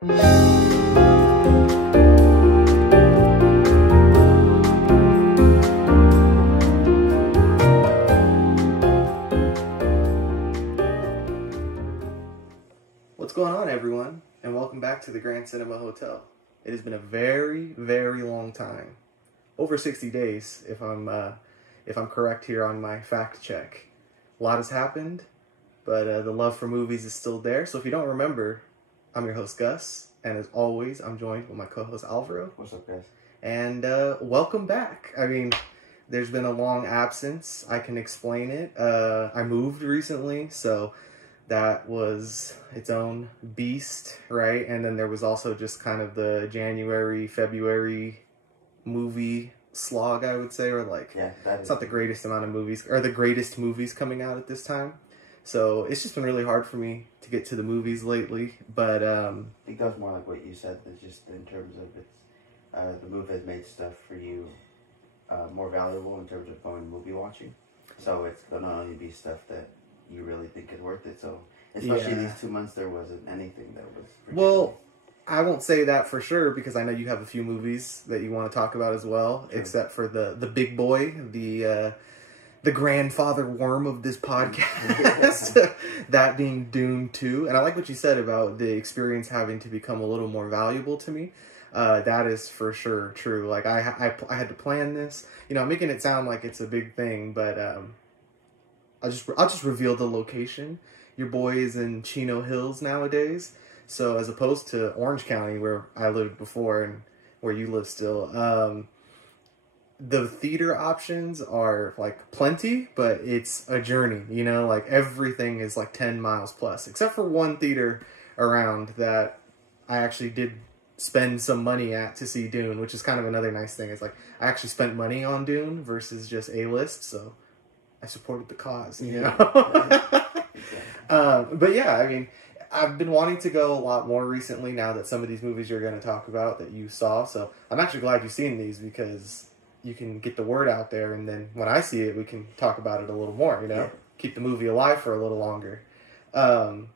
What's going on, everyone, and welcome back to the Grand Cinema Hotel. It has been a very, very long time, over 60 days, if I'm correct here on my fact check. A lot has happened, but the love for movies is still there. So if you don't remember, I'm your host Gus, and as always, I'm joined with my co-host Alvaro. What's up, guys? And welcome back. I mean, there's been a long absence. I can explain it. I moved recently, so that was its own beast, right? And then there was also just kind of the January, February movie slog, I would say, or like, it's not the greatest amount of movies, or the greatest movies coming out at this time. So it's just been really hard for me to get to the movies lately, but I think that was more like what you said, that just in terms of it's, the move has made stuff for you more valuable in terms of going movie watching. So it's going to only be stuff that you really think is worth it. So especially these 2 months, there wasn't anything that was well, I won't say that for sure, because I know you have a few movies that you want to talk about as well. Sure. Except for the big boy, the grandfather worm of this podcast, that being Dune 2. And I like what you said about the experience having to become a little more valuable to me. That is for sure true. Like I had to plan this. You know, I'm making it sound like it's a big thing, but I'll just reveal the location. Your boy is in Chino Hills nowadays. So as opposed to Orange County, where I lived before and where you live still, the theater options are like plenty, but it's a journey, you know, like everything is like 10 miles plus, except for one theater around that I actually did spend some money at to see Dune, which is kind of another nice thing. It's like I actually spent money on Dune versus just A-list, so I supported the cause, you know? But yeah, I mean, I've been wanting to go a lot more recently now that some of these movies you're going to talk about that you saw. So I'm actually glad you've seen these, because you can get the word out there, and then when I see it, we can talk about it a little more, you know? Yeah. Keep the movie alive for a little longer. But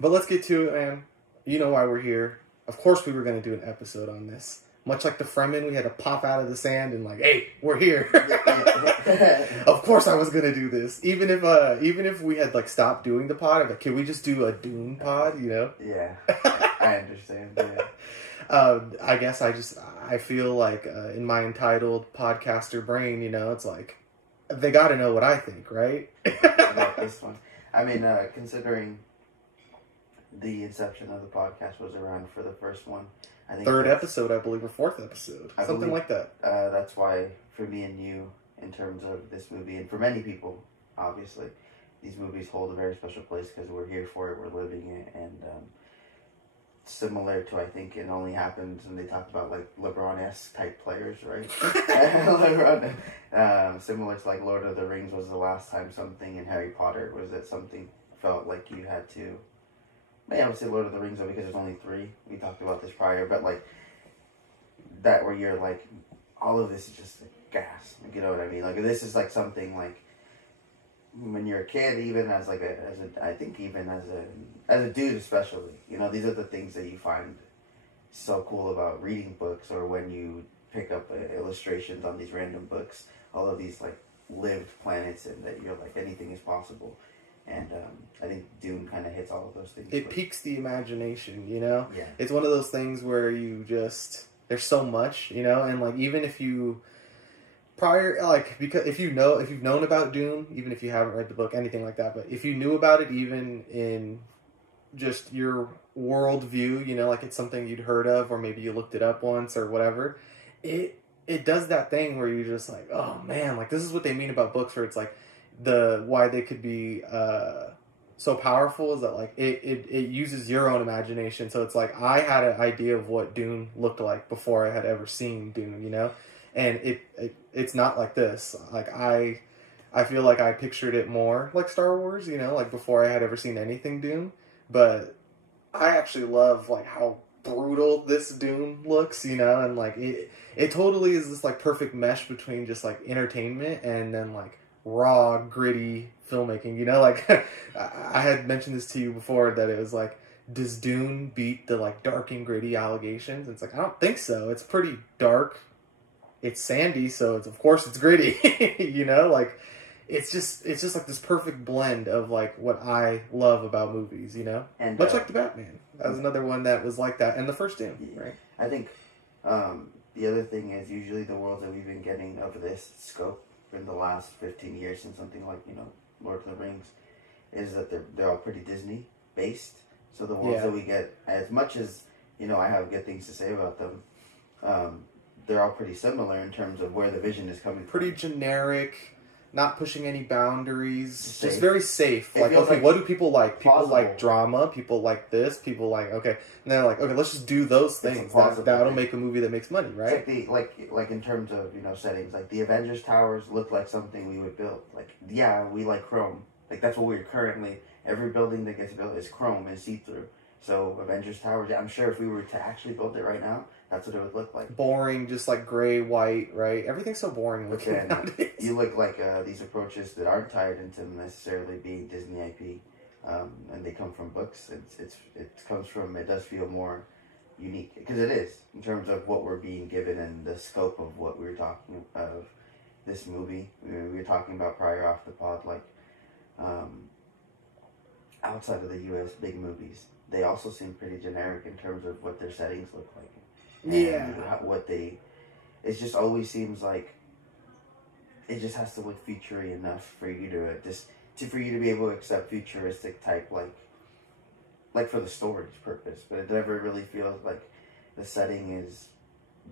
let's get to it, man. You know why we're here. Of course we were going to do an episode on this. Much like the Fremen, we had to pop out of the sand and like, hey, we're here. Of course I was gonna do this, even if we had like stopped doing the pod. I'm like, can we just do a Dune pod? You know? Yeah, I understand. Yeah. I guess I feel like in my entitled podcaster brain, you know, it's like they got to know what I think, right? About this one, I mean, considering the inception of the podcast was around for the first one. I think third episode, I believe, or fourth episode. Something like that. That's why, for me and you, in terms of this movie, and for many people, obviously, these movies hold a very special place because we're here for it, we're living it, and similar to, I think, it only happens when they talk about, like, LeBron-esque type players, right? LeBron, similar to, like, Lord of the Rings was the last time something in Harry Potter was that something felt like you had to... I would say Lord of the Rings, though, because there's only 3. We talked about this prior, but, like, that where you're, like, all of this is just like, gas. Like, you know what I mean? Like, this is, like, something, like, when you're a kid, even as, like, I think even as a dude especially, you know, these are the things that you find so cool about reading books, or when you pick up illustrations on these random books, all of these, like, lived planets, and that you're, like, anything is possible. And I think Dune kind of hits all of those things. It piques the imagination, you know? Yeah. It's one of those things where you just... There's so much, you know? And, like, even if you... because if you've known about Dune, even if you haven't read the book, anything like that, but if you knew about it even in just your worldview, you know, like it's something you'd heard of, or maybe you looked it up once or whatever, it does that thing where you're just like, oh man, like this is what they mean about books, where it's like, why they could be so powerful is that like it uses your own imagination. So it's like I had an idea of what Dune looked like before I had ever seen Dune, you know, and it's not like this. Like I feel like I pictured it more like Star Wars, you know, like before I had ever seen anything Dune. But I actually love like how brutal this Dune looks, you know, and like it totally is this like perfect mesh between just like entertainment and then like raw, gritty filmmaking, you know, like I had mentioned this to you before, that it was like does Dune beat the like dark and gritty allegations? And it's like, I don't think so. It's pretty dark. It's sandy, so of course it's gritty. You know, like it's just like this perfect blend of like what I love about movies, you know? And much like the Batman. That was another one that was like that, and the first Dune, right? I think the other thing is usually the worlds that we've been getting of this scope in the last 15 years since something like, you know, Lord of the Rings, is that they're all pretty Disney based. So the worlds that we get, as much as, you know, I have good things to say about them, they're all pretty similar in terms of where the vision is coming from. Pretty generic, not pushing any boundaries, Safe. just very safe. Like, okay, like what do people like? People plausible. like drama, people like this, people like, okay. And they're like, okay, let's just do those things. That'll make a movie that makes money, right? It's like in terms of, you know, settings, like the Avengers Towers look like something we would build. Like, yeah, we like chrome. Like, that's what we're currently, every building that gets built is chrome and see-through. So, Avengers Towers, I'm sure if we were to actually build it right now, that's what it would look like. Boring, just like gray, white, right? Everything's so boring looking nowadays. You look like these approaches that aren't tied into necessarily being Disney IP, and they come from books. It comes from, it does feel more unique, because it is, in terms of what we're being given and the scope of what we were talking of this movie. We were talking about prior off the pod, like, outside of the U.S. big movies, they also seem pretty generic in terms of what their settings look like. And what they, it just always seems like it just has to look futury enough for you for you to be able to accept futuristic type, like for the story's purpose, but it never really feels like the setting is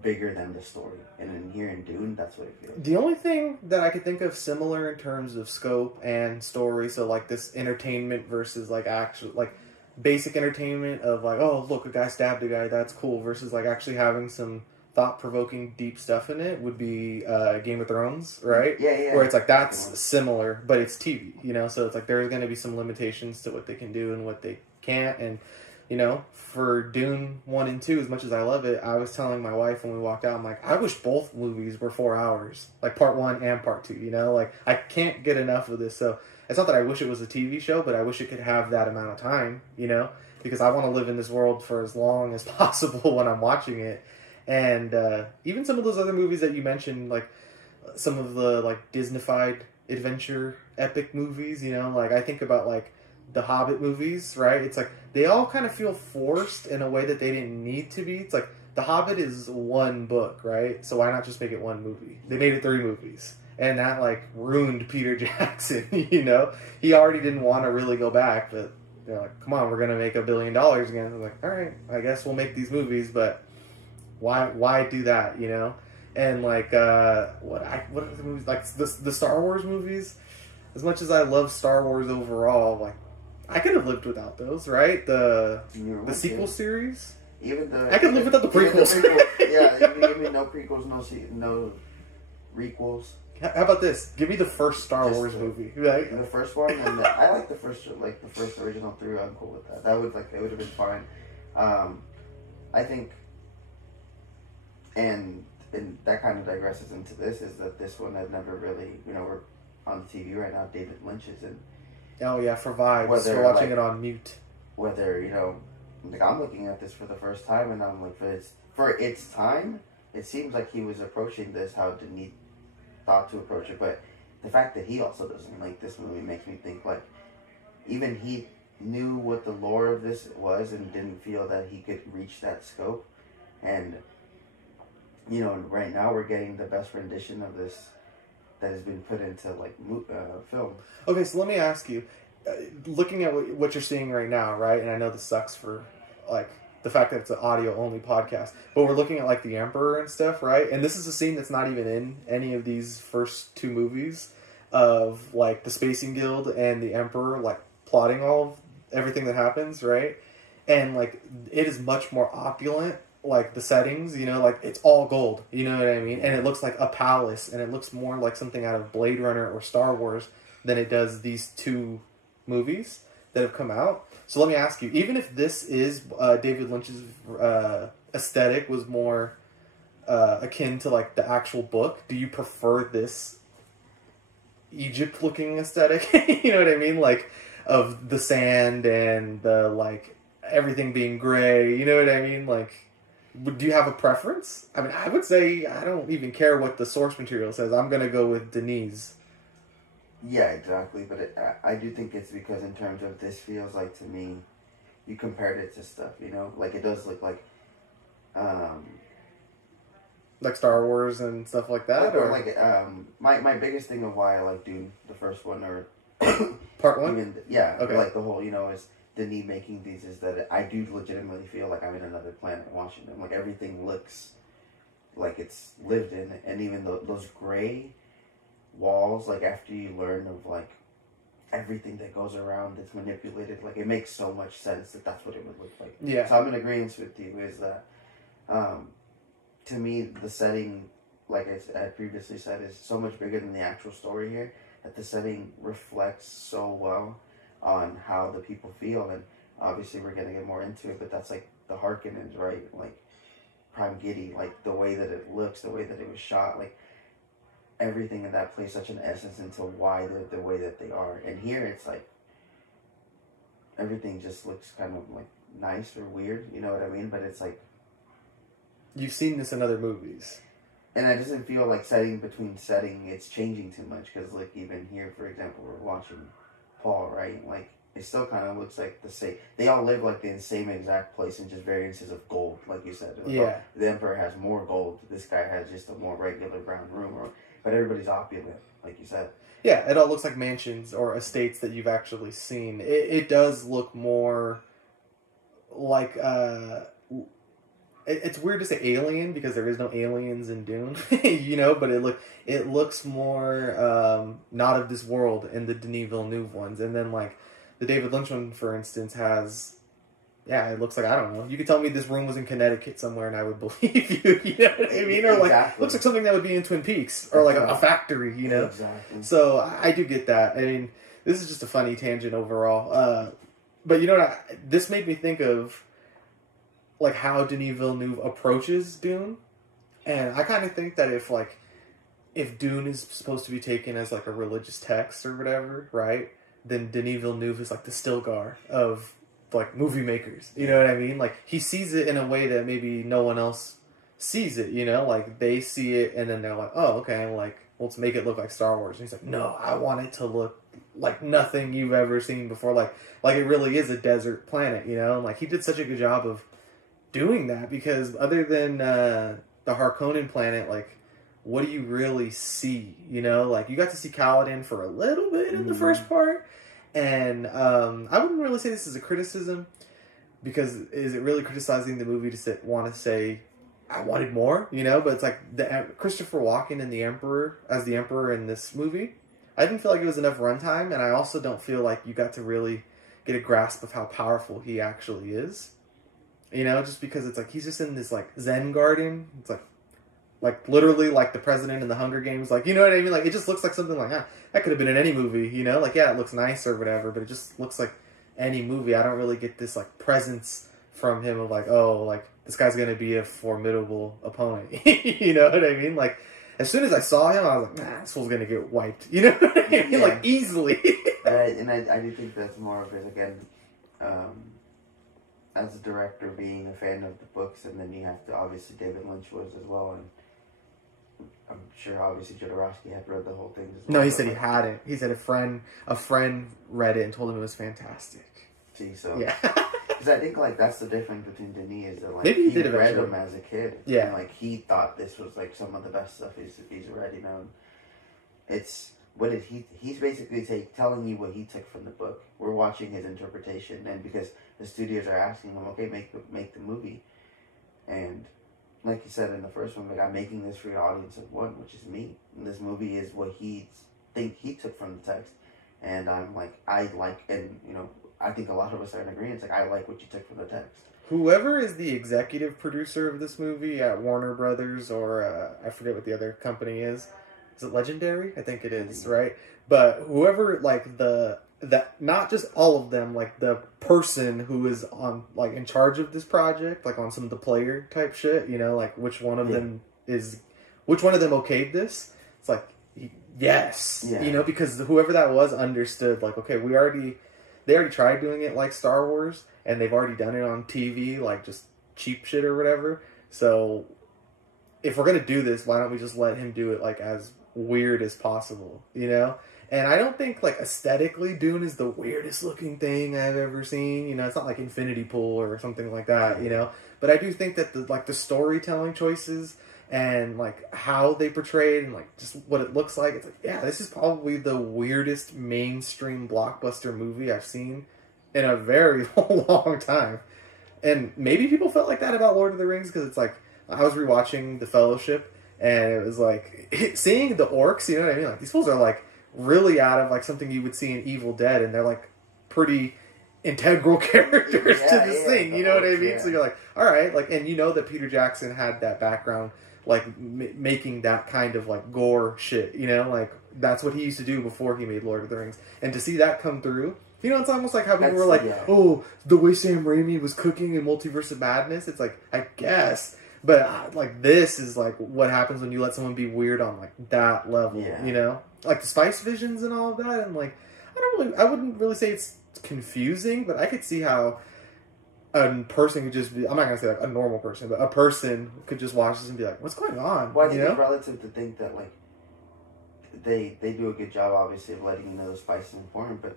bigger than the story. And in here in Dune, that's what it feels. The only thing that I could think of similar in terms of scope and story, so like this entertainment versus like actual, like basic entertainment of like, oh, look, a guy stabbed a guy, that's cool, versus like actually having some thought-provoking deep stuff in it would be Game of Thrones, right? Yeah. Where it's like, that's similar, but it's TV, you know? So it's like there's going to be some limitations to what they can do and what they can't. And, you know, for Dune 1 and 2, as much as I love it, I was telling my wife when we walked out, I'm like, I wish both movies were 4 hours. Like, part 1 and part 2, you know? Like, I can't get enough of this, so it's not that I wish it was a TV show, but I wish it could have that amount of time, you know? Because I want to live in this world for as long as possible when I'm watching it. And even some of those other movies that you mentioned, like some of the like Disney-fied adventure epic movies, you know? Like, I think about like the Hobbit movies, right? It's like they all kind of feel forced in a way that they didn't need to be. It's like The Hobbit is one book, right? So why not just make it one movie? They made it 3 movies. And that, like, ruined Peter Jackson, you know? He already didn't want to really go back, but they're like, come on, we're going to make $1 billion again. I'm like, all right, I guess we'll make these movies, but why do that, you know? And, like, what are the movies? Like, the Star Wars movies? As much as I love Star Wars overall, like, I could have lived without those, right? The sequel series? I could live without the prequels. Yeah, you give me no prequels, no requels. How about this? Give me the first Star Wars movie. Right? The first one, and I like the first original 3. I'm cool with that. It would have been fine. I think, and that kind of digresses into this, is that this one has never really, you know, we're on the TV right now, David Lynch's, and oh yeah, for vibes, we're watching it on mute. Whether, you know, like I'm looking at this for the first time, and I'm like, for its time, it seems like he was approaching this how Denis thought to approach it, but the fact that he also doesn't like this movie makes me think like even he knew what the lore of this was and didn't feel that he could reach that scope. And you know, right now we're getting the best rendition of this that has been put into like film. Okay, so let me ask you, looking at what you're seeing right now, right? And I know this sucks for like the fact that it's an audio-only podcast, but we're looking at, like, the Emperor and stuff, right? And this is a scene that's not even in any of these first 2 movies of, like, the Spacing Guild and the Emperor, like, plotting everything that happens, right? And, like, it is much more opulent, like, the settings, you know? Like, it's all gold, you know what I mean? And it looks like a palace, and it looks more like something out of Blade Runner or Star Wars than it does these 2 movies that have come out. So let me ask you, even if this is David Lynch's aesthetic was more akin to like the actual book, do you prefer this Egypt-looking aesthetic? You know what I mean? Like, of the sand and the like everything being gray. You know what I mean? Like, do you have a preference? I mean, I would say I don't even care what the source material says. I'm gonna go with Denis. Yeah, exactly. But I do think it's because in terms of this feels like to me, you compared it to stuff, you know, like it does look like Star Wars and stuff like that, or like my biggest thing of why I like Dune, the first one, or part one. Even, yeah, okay. Like the whole, you know, is Denis making these is that I do legitimately feel like I'm in another planet watching them. Like everything looks like it's lived in, and even those gray walls, like after you learn of like everything that goes around that's manipulated, like it makes so much sense that that's what it would look like. Yeah. So I'm in agreement with you is that to me the setting, like I previously said, is so much bigger than the actual story here, that the setting reflects so well on how the people feel. And obviously we're gonna get more into it, but that's like the Harkonnens, right? Like Prime Giddy, like the way that it looks, the way that it was shot, like everything in that plays such an essence into why they're the way that they are. And here it's like everything just looks kind of like nice or weird, you know what I mean? But it's like you've seen this in other movies, and I doesn't feel like it's changing too much, because like even here, for example, we're watching Paul, right? Like it still kind of looks like the same. They all live like in the same exact place in just variances of gold, like you said. Like, yeah. Oh, the Emperor has more gold. This guy has just a more regular brown room, but everybody's opulent, like you said. Yeah, it all looks like mansions or estates that you've actually seen. It does look more like it's weird to say alien because there is no aliens in Dune, you know. But it looks more not of this world in the Denis Villeneuve ones, and then like the David Lynch one, for instance, has. Yeah, it looks like, I don't know. You could tell me this room was in Connecticut somewhere and I would believe you. You know what I mean? Or like, exactly. Looks like something that would be in Twin Peaks. Or like a factory, you know? Exactly. So I do get that. I mean, this is just a funny tangent overall. But you know what? This made me think of like how Denis Villeneuve approaches Dune. And I kind of think that if Dune is supposed to be taken as like a religious text or whatever, right? Then Denis Villeneuve is like the Stilgar of like movie makers, you know what I mean? Like he sees it in a way that maybe no one else sees it, you know? Like they see it and then they're like, oh, okay, like let's make it look like Star Wars. And he's like, no, I want it to look like nothing you've ever seen before, like it really is a desert planet, you know? And like he did such a good job of doing that, because other than the Harkonnen planet, like what do you really see, you know? Like you got to see Kaladin for a little bit in the first part. And I wouldn't really say this is a criticism, because is it really criticizing the movie to want to say I wanted more, you know? But it's like Christopher Walken and the Emperor as the Emperor in this movie. I didn't feel like it was enough runtime, and I also don't feel like you got to really get a grasp of how powerful he actually is. You know, just because it's like he's just in this like Zen garden. It's like literally like the president in the Hunger Games, like, you know what I mean? Like, it just looks like something like, that could have been in any movie, you know? Like, yeah, it looks nice or whatever, but it just looks like any movie. I don't really get this, like, presence from him of, like, oh, like, this guy's gonna be a formidable opponent. You know what I mean? Like, as soon as I saw him, I was like, nah, this fool's gonna get wiped. You know what I mean? Yeah. Like, easily. And I do think that's more of it, again, as a director being a fan of the books, and then you have to, obviously, David Lynch was as well, and I'm sure obviously Jodorowsky had read the whole thing as well. No, he said he hadn't. He said a friend read it and told him it was fantastic. See, so yeah, because I think like that's the difference between Denis, is that like maybe he did read them as a kid. Yeah, and like he thought this was like some of the best stuff he's read. You know, it's what did he's basically telling you what he took from the book. We're watching his interpretation, and because the studios are asking him, okay, make the movie, and like you said in the first one, like, I'm making this for your audience of one, which is me. And this movie is what he took from the text. And I'm like, and you know, I think a lot of us are in agreement. Like, I like what you took from the text. Whoever is the executive producer of this movie at Warner Brothers, or I forget what the other company is it Legendary? I think it is, right? But whoever, like, not just all of them, like the person who is on, like, in charge of this project, like on some of the player type shit, you know, like which one of them okayed this? It's like, yes, you know, because whoever that was understood, like, okay, they already tried doing it like Star Wars, and they've already done it on TV, like just cheap shit or whatever. So if we're gonna do this, why don't we just let him do it like as weird as possible, you know? And I don't think like aesthetically Dune is the weirdest looking thing I've ever seen. You know, it's not like Infinity Pool or something like that, you know? But I do think that the storytelling choices and like how they portrayed and like just what it looks like, it's like, yeah, this is probably the weirdest mainstream blockbuster movie I've seen in a very long time. And maybe people felt like that about Lord of the Rings because it's like, I was rewatching The Fellowship and it was like seeing the orcs, you know what I mean? Like these fools are like really out of like something you would see in Evil Dead, and they're like pretty integral characters to this thing, you know what I mean? Yeah. So you're like, all right, like, and you know that Peter Jackson had that background, like making that kind of like gore shit, you know, like that's what he used to do before he made Lord of the Rings, and to see that come through, you know, it's almost like how people were like, oh, the way Sam Raimi was cooking in Multiverse of Madness. It's like, I guess. But like this is like what happens when you let someone be weird on like that level, you know, like the Spice Visions and all of that. And like, I wouldn't really say it's confusing, but I could see how a person could just be, I'm not gonna say like a normal person, but a person could just watch this and be like, what's going on? Well, I think it's relative to think that like they do a good job, obviously, of letting you know the spice is important, but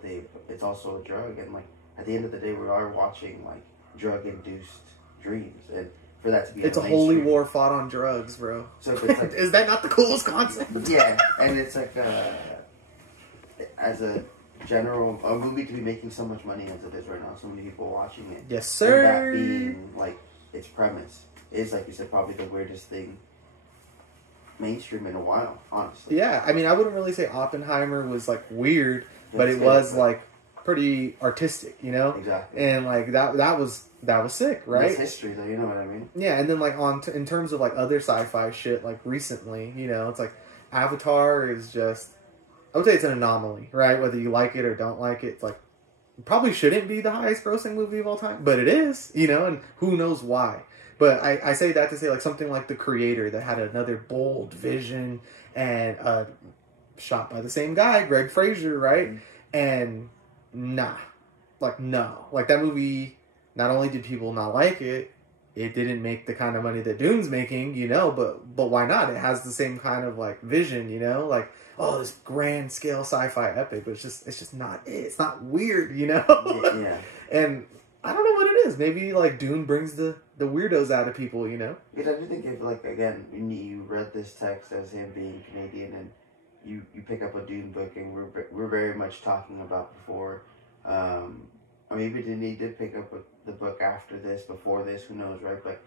it's also a drug, and like at the end of the day, we are watching like drug induced dreams, and for that to be it's a holy war fought on drugs, bro. So if it's like, is that not the coolest concept? Yeah, and it's like as a general, a movie to be making so much money as it is right now, so many people watching it. Yes, sir. And that being like its premise is, like you said, probably the weirdest thing mainstream in a while, honestly. Yeah, I mean, I wouldn't really say Oppenheimer was like weird, but it was like pretty artistic, you know? Exactly. And like that was sick, right? It's history, though, you know what I mean? Yeah, and then like in terms of like other sci-fi shit, like recently, you know, it's like Avatar is just, I would say it's an anomaly, right? Whether you like it or don't like it, it's like it probably shouldn't be the highest grossing movie of all time, but it is, you know, and who knows why. But I say that to say like something like The Creator that had another bold vision and shot by the same guy, Greg Fraser, right? Mm-hmm. And no, like that movie. Not only did people not like it, it didn't make the kind of money that Dune's making, you know. But why not? It has the same kind of like vision, you know, like this grand scale sci-fi epic. But it's just not it. It's not weird, you know. Yeah. And I don't know what it is. Maybe like Dune brings the weirdos out of people, you know. Because I do think if like again you read this text as him being Canadian and you pick up a Dune book and we're very much talking about before. Or maybe he did pick up the book after this, before this, who knows, right? But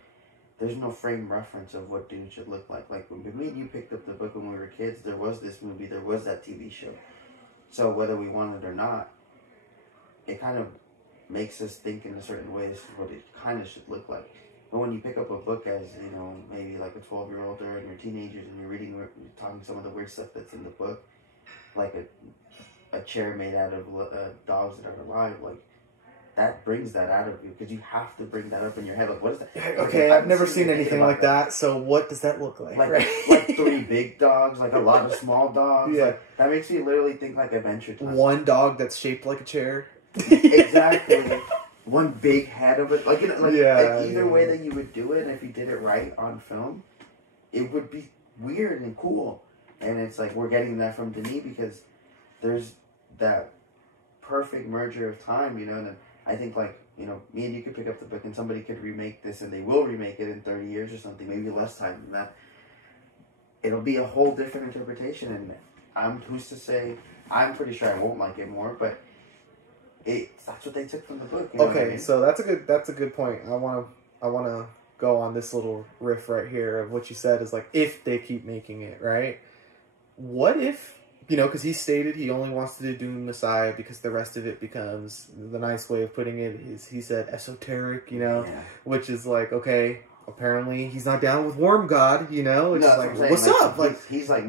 there's no frame reference of what Dune should look like. Like when me and you picked up the book when we were kids, there was this movie, there was that TV show. So whether we want it or not, it kind of makes us think in a certain way, this is what it kind of should look like. But when you pick up a book as, you know, maybe like a 12-year-old or you're teenagers and you're talking some of the weird stuff that's in the book, like a chair made out of dogs that are alive, like, that brings that out of you, because you have to bring that up in your head. Like, what is that? Okay, I've never seen anything like that. So what does that look like? Like 3 big dogs, like a lot of small dogs. Yeah. Like, that makes me literally think like Adventure Time. One dog that's shaped like a chair. Exactly. One big head of it. Like either way that you would do it, and if you did it right on film, it would be weird and cool. And it's like we're getting that from Denis because there's that perfect merger of time, you know, and I think, like, you know, me and you could pick up the book and somebody could remake this, and they will remake it in 30 years or something, maybe less time than that. It'll be a whole different interpretation, and who's to say, I'm pretty sure I won't like it more, but that's what they took from the book. You know what I mean? So that's a good point. I wanna go on this little riff right here of what you said is like, if they keep making it, right? What if, you know, because he stated he only wants to do Dune Messiah because the rest of it becomes, the nice way of putting it is, he said esoteric, you know, which is like, okay, apparently he's not down with Worm God, you know, it's like, what's up? Like he's like,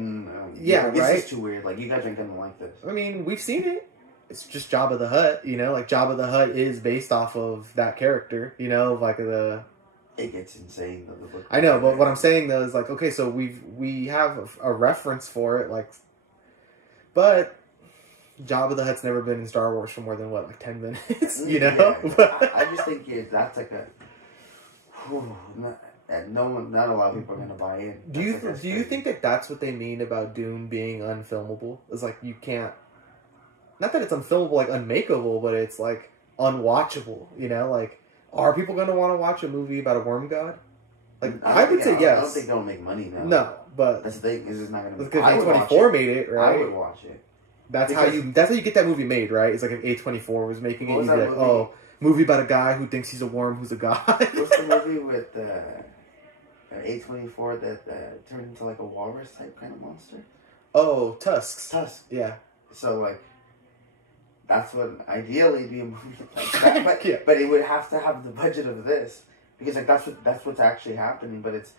yeah, this right? is too weird. Like, you guys aren't gonna like this. I mean, we've seen it. It's just Jabba the Hutt, you know, like Jabba the Hutt is based off of that character, you know, like the. It gets insane though. The book. I know, but what I'm saying though is like, okay, so we have a reference for it, like. But Jabba the Hutt's never been in Star Wars for more than, what, like 10 minutes? You know? Yeah. I just think that's like a... not a lot of people are going to buy in. Do you think that that's what they mean about Dune being unfilmable? It's like, you can't... Not that it's unfilmable, like, unmakeable, but it's, like, unwatchable, you know? Like, are people going to want to watch a movie about a worm god? Like, I would say yes. I don't think they'll make money now. No, but... That's the thing, is it's not going to... Because A24 made it, right? I would watch it. That's how you get that movie made, right? It's like if A24 was making it, you'd be like, movie? oh, movie about a guy who thinks he's a worm who's a god. What's the movie with A24 that turned into like a walrus type kind of monster? Oh, Tusks. Tusk. Yeah. So like, that's what ideally be a movie like that, but yeah. But it would have to have the budget of this because like that's what's actually happening. But it's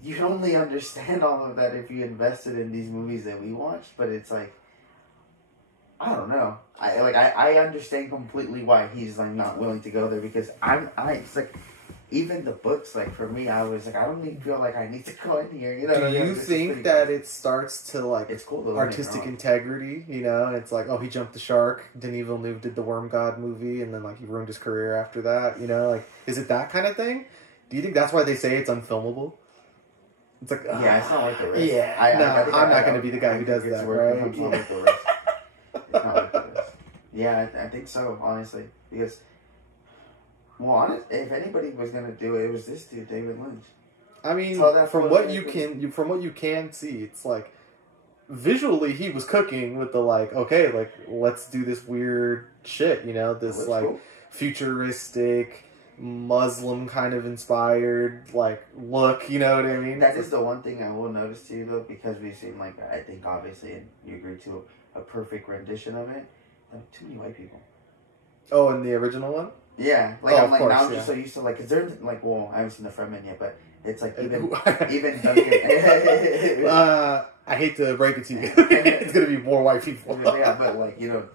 you'd only understand all of that if you invested in these movies that we watched. But it's like, I don't know. I understand completely why he's like not willing to go there because it's like even the books, like for me, I was like, I don't even feel like I need to go in here. You know? Do you think that it starts to like it's cool though, artistic integrity? You know, and it's like, oh, he jumped the shark. Denis Villeneuve did the Worm God movie, and then like he ruined his career after that. You know, like is it that kind of thing? Do you think that's why they say it's unfilmable? It's like, yeah, it's not worth the risk. Yeah, I'm not going to be the guy who does that, right? It's not worth the risk. It's not worth the risk. Yeah, I think so, honestly, because, well, if anybody was going to do it, it was this dude, David Lynch. I mean, from what you can see, it's like visually he was cooking with the like, okay, like let's do this weird shit, you know, this like cool. Futuristic. Muslim kind of inspired like look, you know what I mean? That is the one thing I will notice to you though, because we've seen like I think obviously and you agree to a perfect rendition of it. Too many white people. Oh, in the original one? Yeah, like I'm like course, now I'm just so used to like, is there like well I haven't seen the Fremen yet, but it's like even Duncan. I hate to break it to you, it's gonna be more white people. Yeah, but like you know,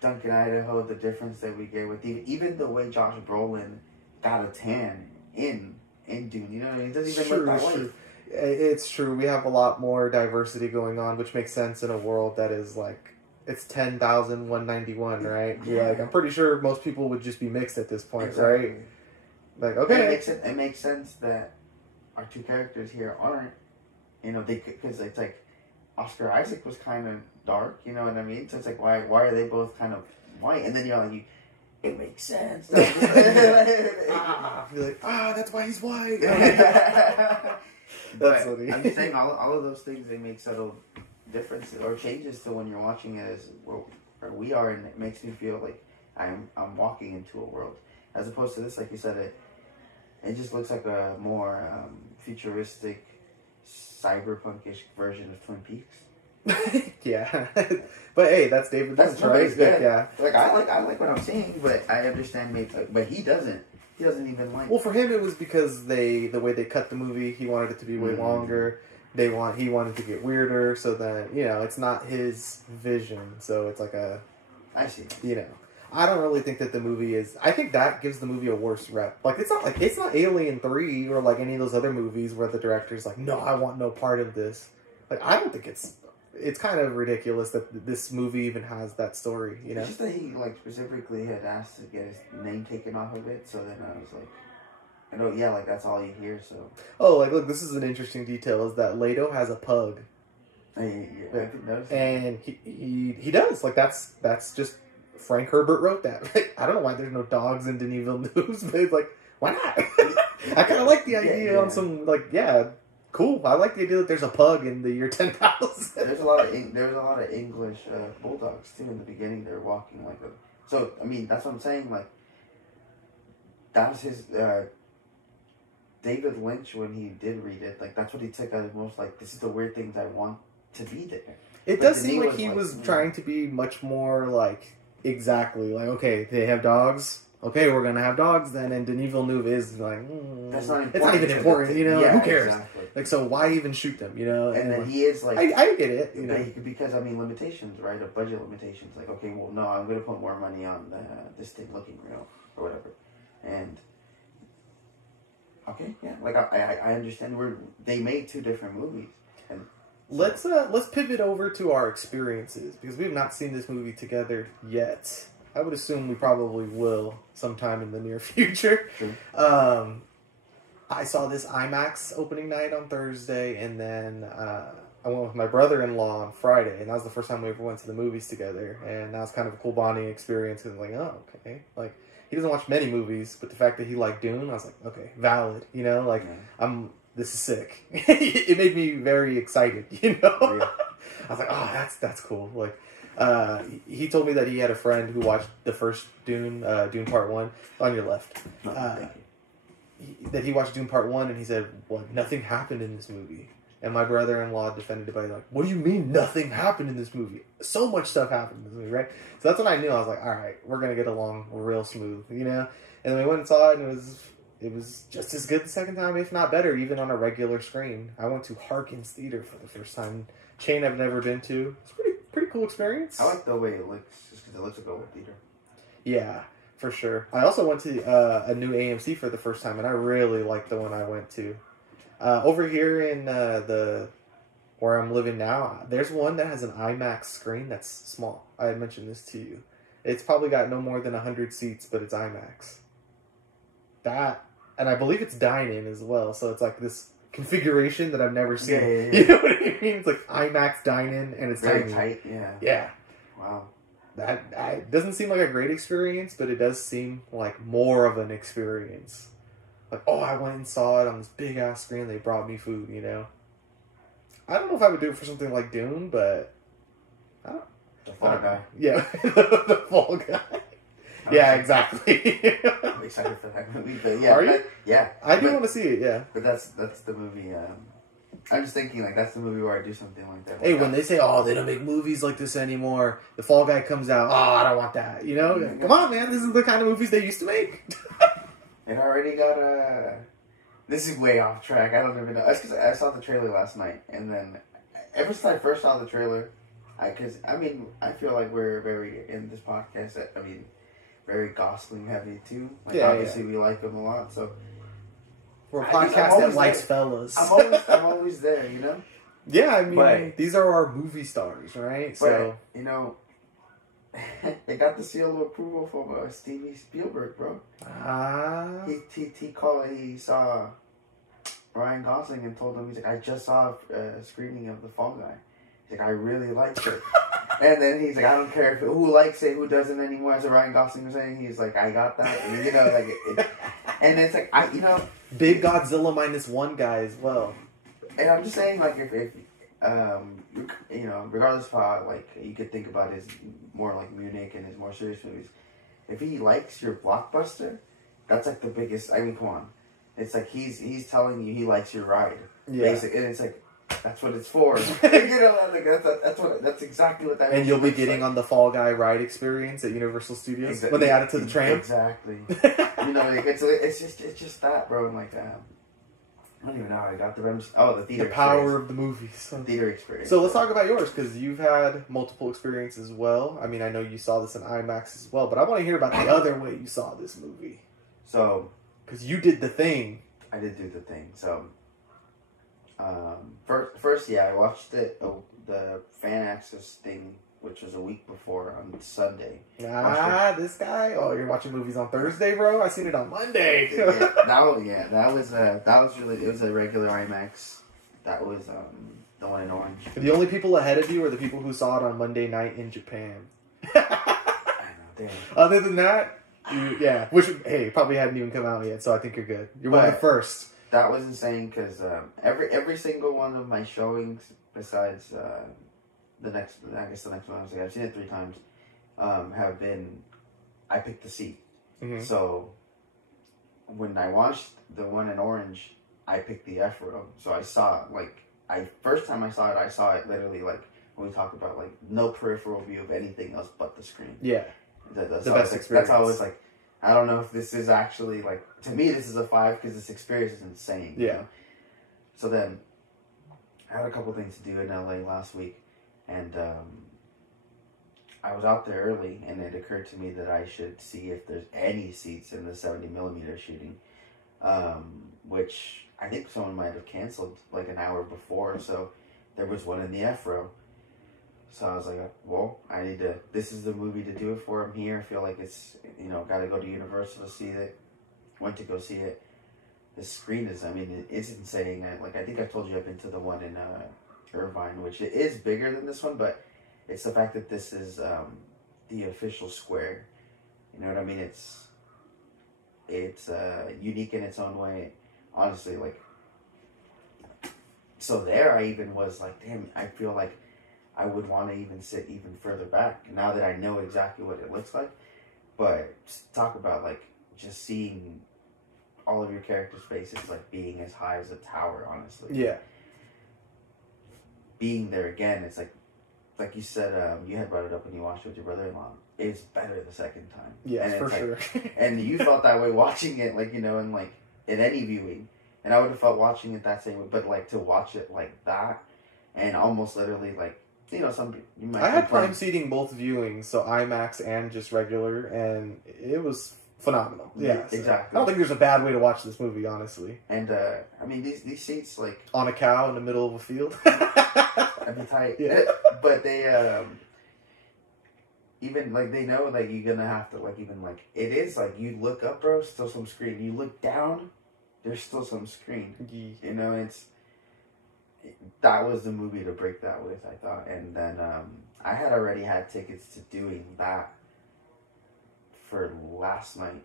Duncan, Idaho, the difference that we get with even the way Josh Brolin got a tan in Dune, you know what I mean? It doesn't even look that white. It's true. We have a lot more diversity going on, which makes sense in a world that is like it's 10,191, right? Yeah. Like I'm pretty sure most people would just be mixed at this point, exactly. Right? Like okay, it makes sense that our two characters here aren't, you know, because it's like Oscar Isaac was kind of dark, you know what I mean? So it's like why are they both kind of white? And then you're like it makes sense. You're like, that's why he's white. That's funny. I'm just saying, all of those things, they make subtle differences or changes to when you're watching it as where we are, and it makes me feel like I'm walking into a world. As opposed to this, like you said, it just looks like a more futuristic, cyberpunkish version of Twin Peaks. Yeah, but hey, that's David Lynch, right? Yeah, I like what I'm seeing, but I understand but he doesn't. He doesn't even like. Well, for him, it was because the way they cut the movie, he wanted it to be way longer. He wanted to get weirder, so then it's not his vision. So it's like I see. I don't really think that the movie is. I think that gives the movie a worse rep. Like it's not Alien 3 or like any of those other movies where the director's like, no, I want no part of this. Like I don't think it's kind of ridiculous that this movie even has that story, you know? It's just that he, like, specifically had asked to get his name taken off of it, so then I was like, that's all you hear, so... Oh, like, look, this is an interesting detail, is that Leto has a pug. I could notice and he does, like, that's just... Frank Herbert wrote that. Like, I don't know why there's no dogs in Denis Villeneuve's, but it's like, why not? I kind of like the idea on some, like, cool. I like the idea that there's a pug in the year 10,000. There's a lot of English bulldogs too in the beginning. They're walking like a. So I mean, that's what I'm saying. Like that was his David Lynch when he did read it. Like that's what he took as most like this is the weird things I want to be there. It does seem like he was trying to be much more like exactly like okay they have dogs. Okay, we're gonna have dogs then, and Denis Villeneuve is like, that's not important. It's not even important, who cares? Exactly. Like, so why even shoot them, And then he is like, I get it, because I mean limitations, right? Of budget limitations. Like, okay, well, no, I'm gonna put more money on this thing looking real or whatever, and okay, yeah, like I understand they made two different movies, and Let's pivot over to our experiences because we have not seen this movie together yet. I would assume we probably will sometime in the near future. Sure. I saw this IMAX opening night on Thursday, and then I went with my brother-in-law on Friday, and that was the first time we ever went to the movies together, and that was kind of a cool bonding experience. And like, oh, okay, like he doesn't watch many movies, but the fact that he liked Dune, I was like, okay, valid, you know, like this is sick. It made me very excited, you know. Yeah. I was like, oh, that's cool. Like, he told me that he had a friend who watched the first Dune, Dune Part 1, on your left. That he watched Dune Part 1, and he said, well, nothing happened in this movie. And my brother-in-law defended it by like, what do you mean nothing happened in this movie? So much stuff happened in this movie, right? So that's when I knew. I was like, all right, we're going to get along real smooth, you know? And then we went and saw it, and it was just as good the second time, if not better, even on a regular screen. I went to Harkins Theater for the first time. Chain I've never been to. It's pretty cool experience. I like the way it looks, just because it looks like a old theater. Yeah, for sure. I also went to a new AMC for the first time, and I really liked the one I went to. Over here in where I'm living now, there's one that has an IMAX screen that's small. I had mentioned this to you. It's probably got no more than 100 seats, but it's IMAX. And I believe it's dine-in as well, so it's like this configuration that I've never seen. Yeah. You know what I mean? It's like IMAX dine-in, and it's very tiny. tight. Yeah. Yeah. Wow. That doesn't seem like a great experience, but it does seem like more of an experience. Like, oh, I went and saw it on this big ass screen. They brought me food, you know. I don't know if I would do it for something like Dune, but I don't. The Fall Guy. Yeah, the Fall Guy. Yeah, exactly. I'm excited for that movie, but yeah, are you? Yeah, I do want to see it. Yeah, but that's the movie. I'm just thinking like that's the movie where I do something like that. Hey, when they say, "Oh, they don't make movies like this anymore," the Fall Guy comes out. Oh, I don't want that. You know, come on, man. This is the kind of movies they used to make. It already got a. This is way off track. I don't even know. That's because I saw the trailer last night, and then ever since I first saw the trailer, I feel like we're very in this podcast. Very Gosling heavy too. Like obviously we like him a lot, so we're a podcast that likes fellas. I'm always there, you know. Yeah, I mean, these are our movie stars, right? So you know. They got the seal of approval from Steven Spielberg, bro. He saw Ryan Gosling and told him, he's like, I just saw a screening of The Fall Guy. He's like, I really liked it. And then he's like, I don't care who likes it, who doesn't anymore. As Ryan Gosling was saying, he's like, I got that. And, you know, like, and it's like, big Godzilla -1 guy as well. And I'm just saying, like, if you know, regardless of how, like, you could think about his more, like, Munich and his more serious movies, if he likes your blockbuster, that's, like, the biggest, I mean, come on. It's like he's telling you he likes your ride. Yeah. Basically. And it's like, that's what it's for. You know, like, that's exactly what that is. And you'll be getting on the Fall Guy ride experience at Universal Studios when they add it to the tram. Exactly. You know, like, it's just that, bro. And, like, I don't even know how I got the theater. The power experience. Of the movies. Theater experience. So let's talk about yours, because you've had multiple experiences as well. I mean, I know you saw this in IMAX as well, but I want to hear about the other way you saw this movie. So, because you did the thing. I did do the thing. So, first, I watched it, the fan access thing, which was a week before on Sunday. This guy! Oh, you're watching movies on Thursday, bro? I seen it on Monday. That was really, it was a regular IMAX. That was the one in orange. The only people ahead of you are the people who saw it on Monday night in Japan. I know, damn. Other than that, which, hey, probably hadn't even come out yet, so I think you're good. You're one of the first. That was insane, because every single one of my showings, besides the next one, I was like, I've seen it 3 times, have been, I picked the seat. Mm-hmm. So, when I watched the one in orange, I picked the F row. So I saw, first time I saw it literally, like, when we talk about, like, no peripheral view of anything else but the screen. Yeah. That's the best experience. That's how I was like, I don't know if this is actually, like, to me this is a 5, because this experience is insane. Yeah. You know? So then, I had a couple things to do in LA last week, and I was out there early, and it occurred to me that I should see if there's any seats in the 70mm shooting, which I think someone might have canceled like an hour before. So there was one in the F row. So I was like, well, I need to, this is the movie to do it for. I'm here. I feel like it's, you know, got to go to Universal to see it. Went to go see it. The screen is, I mean, it's insane. I think I told you I've been to the one in Irvine, which it is bigger than this one, but it's the fact that this is the official square. You know what I mean? It's unique in its own way. Honestly, like, so there I even was like, damn, I feel like I would want to even sit even further back now that I know exactly what it looks like. But just talk about, like, just seeing all of your characters' faces, like, being as high as a tower, honestly. Yeah. Being there again, it's like you said, you had brought it up when you watched it with your brother-in-law. It's better the second time. Yes, for sure. And you felt that way watching it, like, you know, and, like, in any viewing. And I would have felt watching it that same way. But, like, to watch it like that, and almost literally, like, you know, some people, you might I had prime seating both viewings, so IMAX and just regular, and it was phenomenal. Yeah, exactly. I don't think there's a bad way to watch this movie, honestly. And I mean, these seats, like, on a cow in the middle of a field. That'd be tight. Yeah. But they even, like, they know that you're gonna have to, like, even, like, it is like, you look up, bro, still some screen. You look down, there's still some screen. You know, that was the movie to break that with, I thought. And then I had already had tickets to doing that for last night,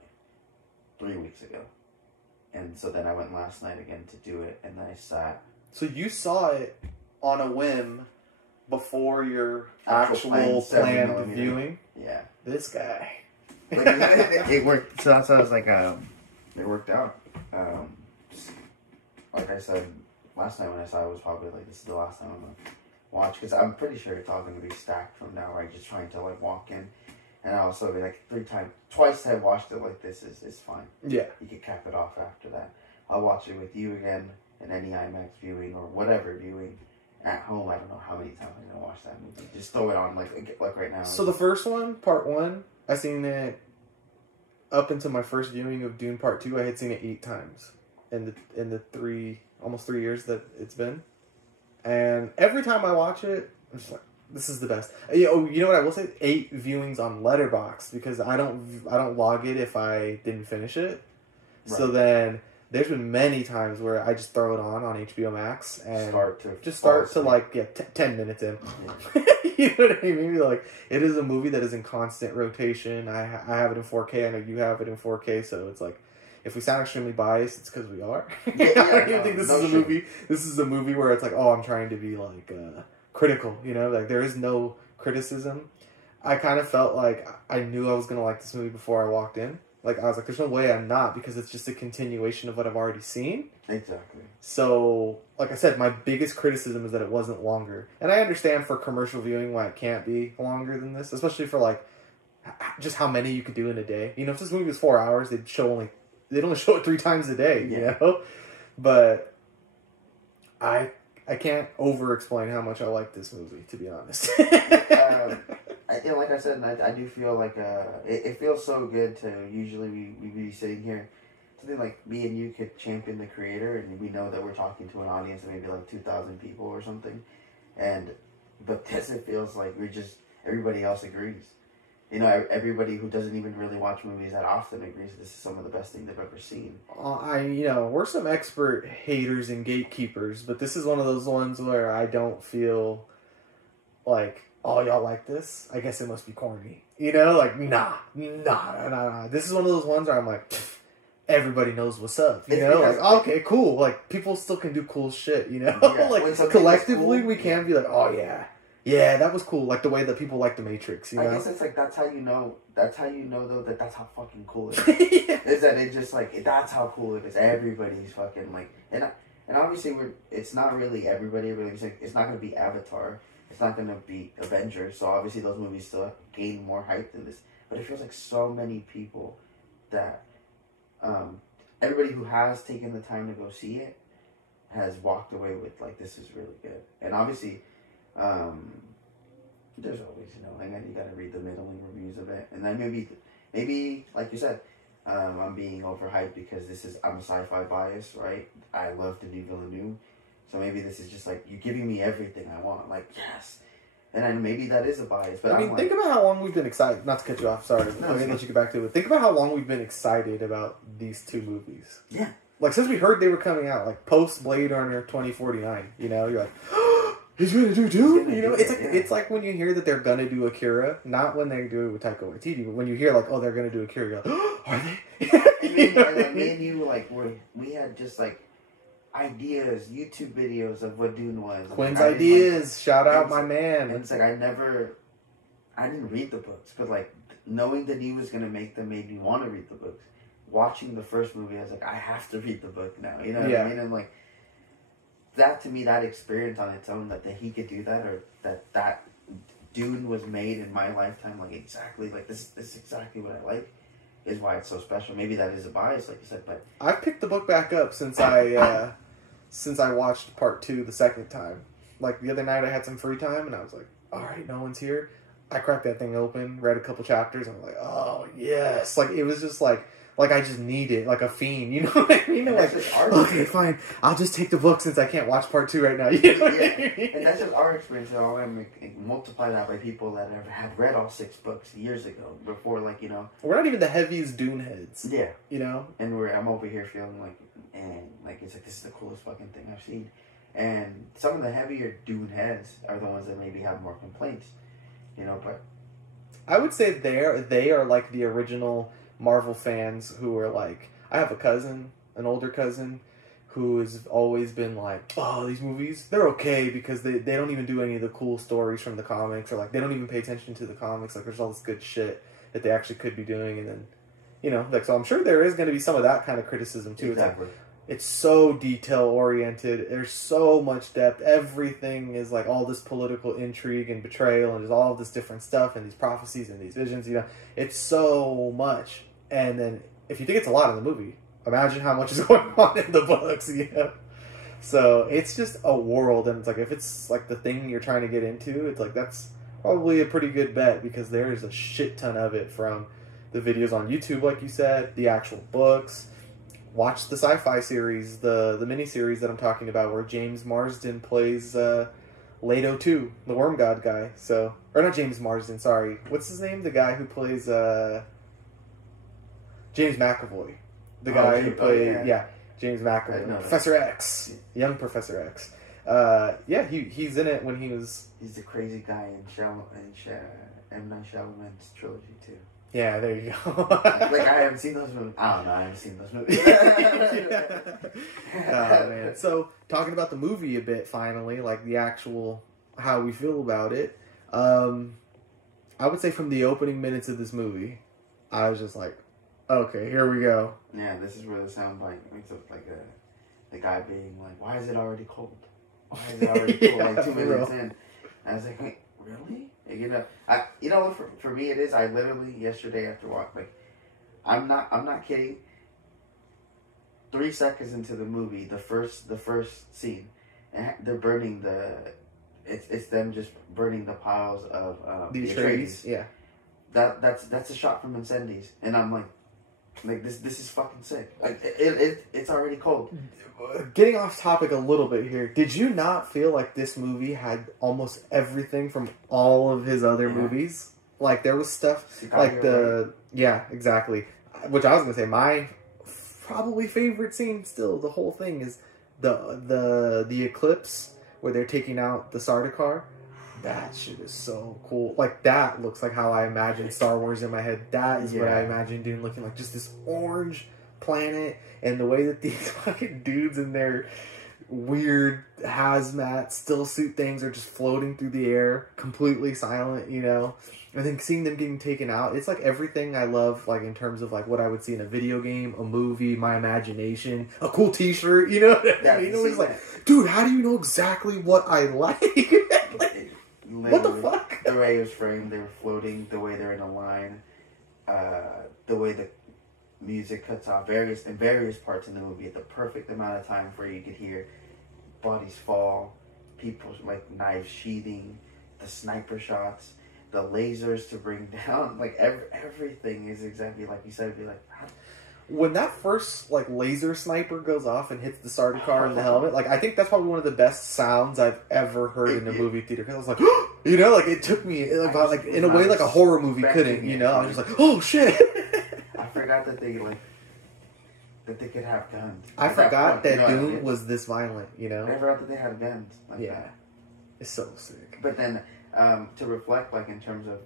3 weeks ago. And so then I went last night again to do it, and then I sat. So you saw it on a whim before your actual planned viewing? Yeah. This guy. Like, it worked. So that's why I was like, it worked out. Like I said, last night when I saw it, was probably like, this is the last time I'm going to watch. Because I'm pretty sure it's all going to be stacked from now, right? Just trying to, like, walk in. And I'll also be like, twice I've watched it like this is fine. Yeah. You can cap it off after that. I'll watch it with you again in any IMAX viewing or whatever viewing. At home, I don't know how many times I'm going to watch that movie. Just throw it on, like right now. So the first one, part 1, I seen it up until my first viewing of Dune Part 2. I had seen it 8 times in the almost 3 years that it's been. And every time I watch it, I'm just like, this is the best. You know what I will say? 8 viewings on Letterboxd, because I don't log it if I didn't finish it. Right. So then there's been many times where I just throw it on HBO Max and start to like get 10 minutes in. Yeah. You know what I mean? Like, it is a movie that is in constant rotation. I have it in 4K. I know you have it in 4K, so it's like, if we sound extremely biased, it's because we are. I don't even think this is a movie. This is a movie where it's like, oh, I'm trying to be like critical. You know, like, there is no criticism. I kind of felt like I knew I was gonna like this movie before I walked in. Like, I was like, there's no way I'm not, because it's just a continuation of what I've already seen. Exactly. So, like I said, my biggest criticism is that it wasn't longer. And I understand for commercial viewing why it can't be longer than this, especially for, like, just how many you could do in a day. You know, if this movie was 4 hours, they'd only show it 3 times a day, you know? But I can't over-explain how much I like this movie, to be honest. Like I said, I do feel like it feels so good to usually we be sitting here, something like me and you could champion the creator, and we know that we're talking to an audience of maybe like 2,000 people or something, but this, it feels like everybody else agrees. You know, everybody who doesn't even really watch movies that often agrees this is some of the best thing they've ever seen. We're some expert haters and gatekeepers, but this is one of those ones where I don't feel like, oh, y'all like this? I guess it must be corny. You know, like, nah. This is one of those ones where I'm like, everybody knows what's up. You know, like, okay, cool. Like, people still can do cool shit, you know? Yeah. Like, collectively, we can be like, oh, yeah. Yeah, that was cool. Like the way that people like The Matrix, you know? I guess it's like, that's how you know, though, that that's how fucking cool it is. Yeah. Is that it just, like, that's how cool it is. Everybody's fucking, like, and obviously, it's not really everybody, really. It's not going to be Avatar. It's not going to be Avengers. So, obviously, those movies still gain more hype than this. But it feels like so many people that, everybody who has taken the time to go see it has walked away with, like, this is really good. And obviously, there's always, like, you gotta read the middling reviews of it, and then maybe like you said, I'm being overhyped because I'm a sci-fi bias, right? I love Denis Villeneuve, So maybe this is just like, you're giving me everything I want. Like, yes. And then maybe that is a bias. But I mean, think about how long we've been excited. Not to cut you off, sorry. I'm going to let you get back to it. Think about how long we've been excited about these two movies. Yeah. Like, since we heard they were coming out, like, post Blade Runner 2049, you know, you're like, oh, he's going to do Dune? You know, it's like when you hear that they're going to do Akira, not when they do it with Taika Waititi, but when you hear, like, oh, they're going to do Akira, you're like, oh, are they? Me and you, like, we had just, like, ideas, YouTube videos of what Dune was. Quinn's ideas. Shout out my man. And it's like, I didn't read the books, but, like, knowing that he was going to make them made me want to read the books. Watching the first movie, I was like, I have to read the book now. You know what I mean? And, like, that, to me, that experience on its own, that he could do that, or that Dune was made in my lifetime, like, exactly, like, this is exactly what I like, is why it's so special. Maybe that is a bias, like you said, but... I've picked the book back up since I watched part 2 the second time. Like, the other night I had some free time, and I was like, alright, no one's here. I cracked that thing open, read a couple chapters, and I'm like, oh, yes. Like, it was just like I just need it, like a fiend, you know what I mean? Like, okay, fine, I'll just take the book since I can't watch part 2 right now. You know what I mean? And that's just our experience. So I'm multiply that by people that have read all 6 books years ago, before, like, you know. We're not even the heaviest Dune heads. Yeah. You know? And I'm over here feeling like, and, like, it's like, this is the coolest fucking thing I've seen. And some of the heavier Dune heads are the ones that maybe have more complaints, you know, but. I would say they are like the original Marvel fans who are like, I have a cousin, an older cousin, who has always been like, oh, these movies, they're okay because they don't even do any of the cool stories from the comics, or like they don't even pay attention to the comics, like there's all this good shit that they actually could be doing, and then, you know, like, so I'm sure there is going to be some of that kind of criticism too. Exactly. It's so detail oriented, there's so much depth, everything is like all this political intrigue and betrayal, and there's all this different stuff, and these prophecies and these visions, you know, it's so much. And then, if you think it's a lot in the movie, imagine how much is going on in the books, you know? So, it's just a world, and it's like, if it's, like, the thing you're trying to get into, it's like, that's probably a pretty good bet, because there is a shit ton of it, from the videos on YouTube, like you said, the actual books. Watch the sci-fi series, the mini-series that I'm talking about, where James Marsden plays, Leto 2, the Worm God guy, so... Or not James Marsden, sorry. What's his name? The guy who plays, James McAvoy. The guy who played... Yeah, James McAvoy. Professor X. Young Professor X. Yeah, he's in it when he was... He's the crazy guy in M. Night Shyamalan's trilogy, too. Yeah, there you go. Like, I haven't seen those movies. I don't know, I haven't seen those movies. Oh, man. So, talking about the movie a bit, finally, like, the actual... how we feel about it. I would say from the opening minutes of this movie, I was just like, okay, here we go. Yeah, this is where the soundbite makes up like the guy being like, why is it already cold? Why is it already cold? Yeah, like 2 minutes in. And I was like, wait, really? Like, you know, for me it is, I literally, yesterday after walk, like, I'm not kidding. 3 seconds into the movie, the first scene, and they're burning it's them just burning the piles of the Atreides. Yeah. That's a shot from Incendies, and I'm like this is fucking sick. Like it's already cold. Getting off topic a little bit here, did you not feel like this movie had almost everything from all of his other movies? Like, there was stuff like yeah, exactly. Which I was gonna say, my probably favorite scene still, the whole thing, is the eclipse where they're taking out the Sardaukar. That shit is so cool. Like, that looks like how I imagine Star Wars in my head. That is what I imagine Dune looking like. Just this orange planet, and the way that these fucking dudes in their weird hazmat still suit things are just floating through the air, completely silent, you know? And then seeing them getting taken out, it's like everything I love, like, in terms of, like, what I would see in a video game, a movie, my imagination, a cool t-shirt, you know what I mean? You know, it's like, dude, how do you know exactly what I like? Like, what the fuck? The way it was framed, they were floating, the way they're in a line, the way the music cuts off in various parts in the movie at the perfect amount of time where you could hear bodies fall, people, like, knives sheathing, the sniper shots, the lasers to bring down, like, everything is exactly like you said. It'd be like, when that first like laser sniper goes off and hits the starter car in the helmet, like I think that's probably one of the best sounds I've ever heard in a movie theater. Because I was like, you know, like it took me about like in a way like a horror movie couldn't. You know, I was just like, oh shit. I forgot that they could have guns. I forgot that Dune was this violent. You know, I forgot that they had guns. Like that. It's so sick. But then to reflect, like in terms of,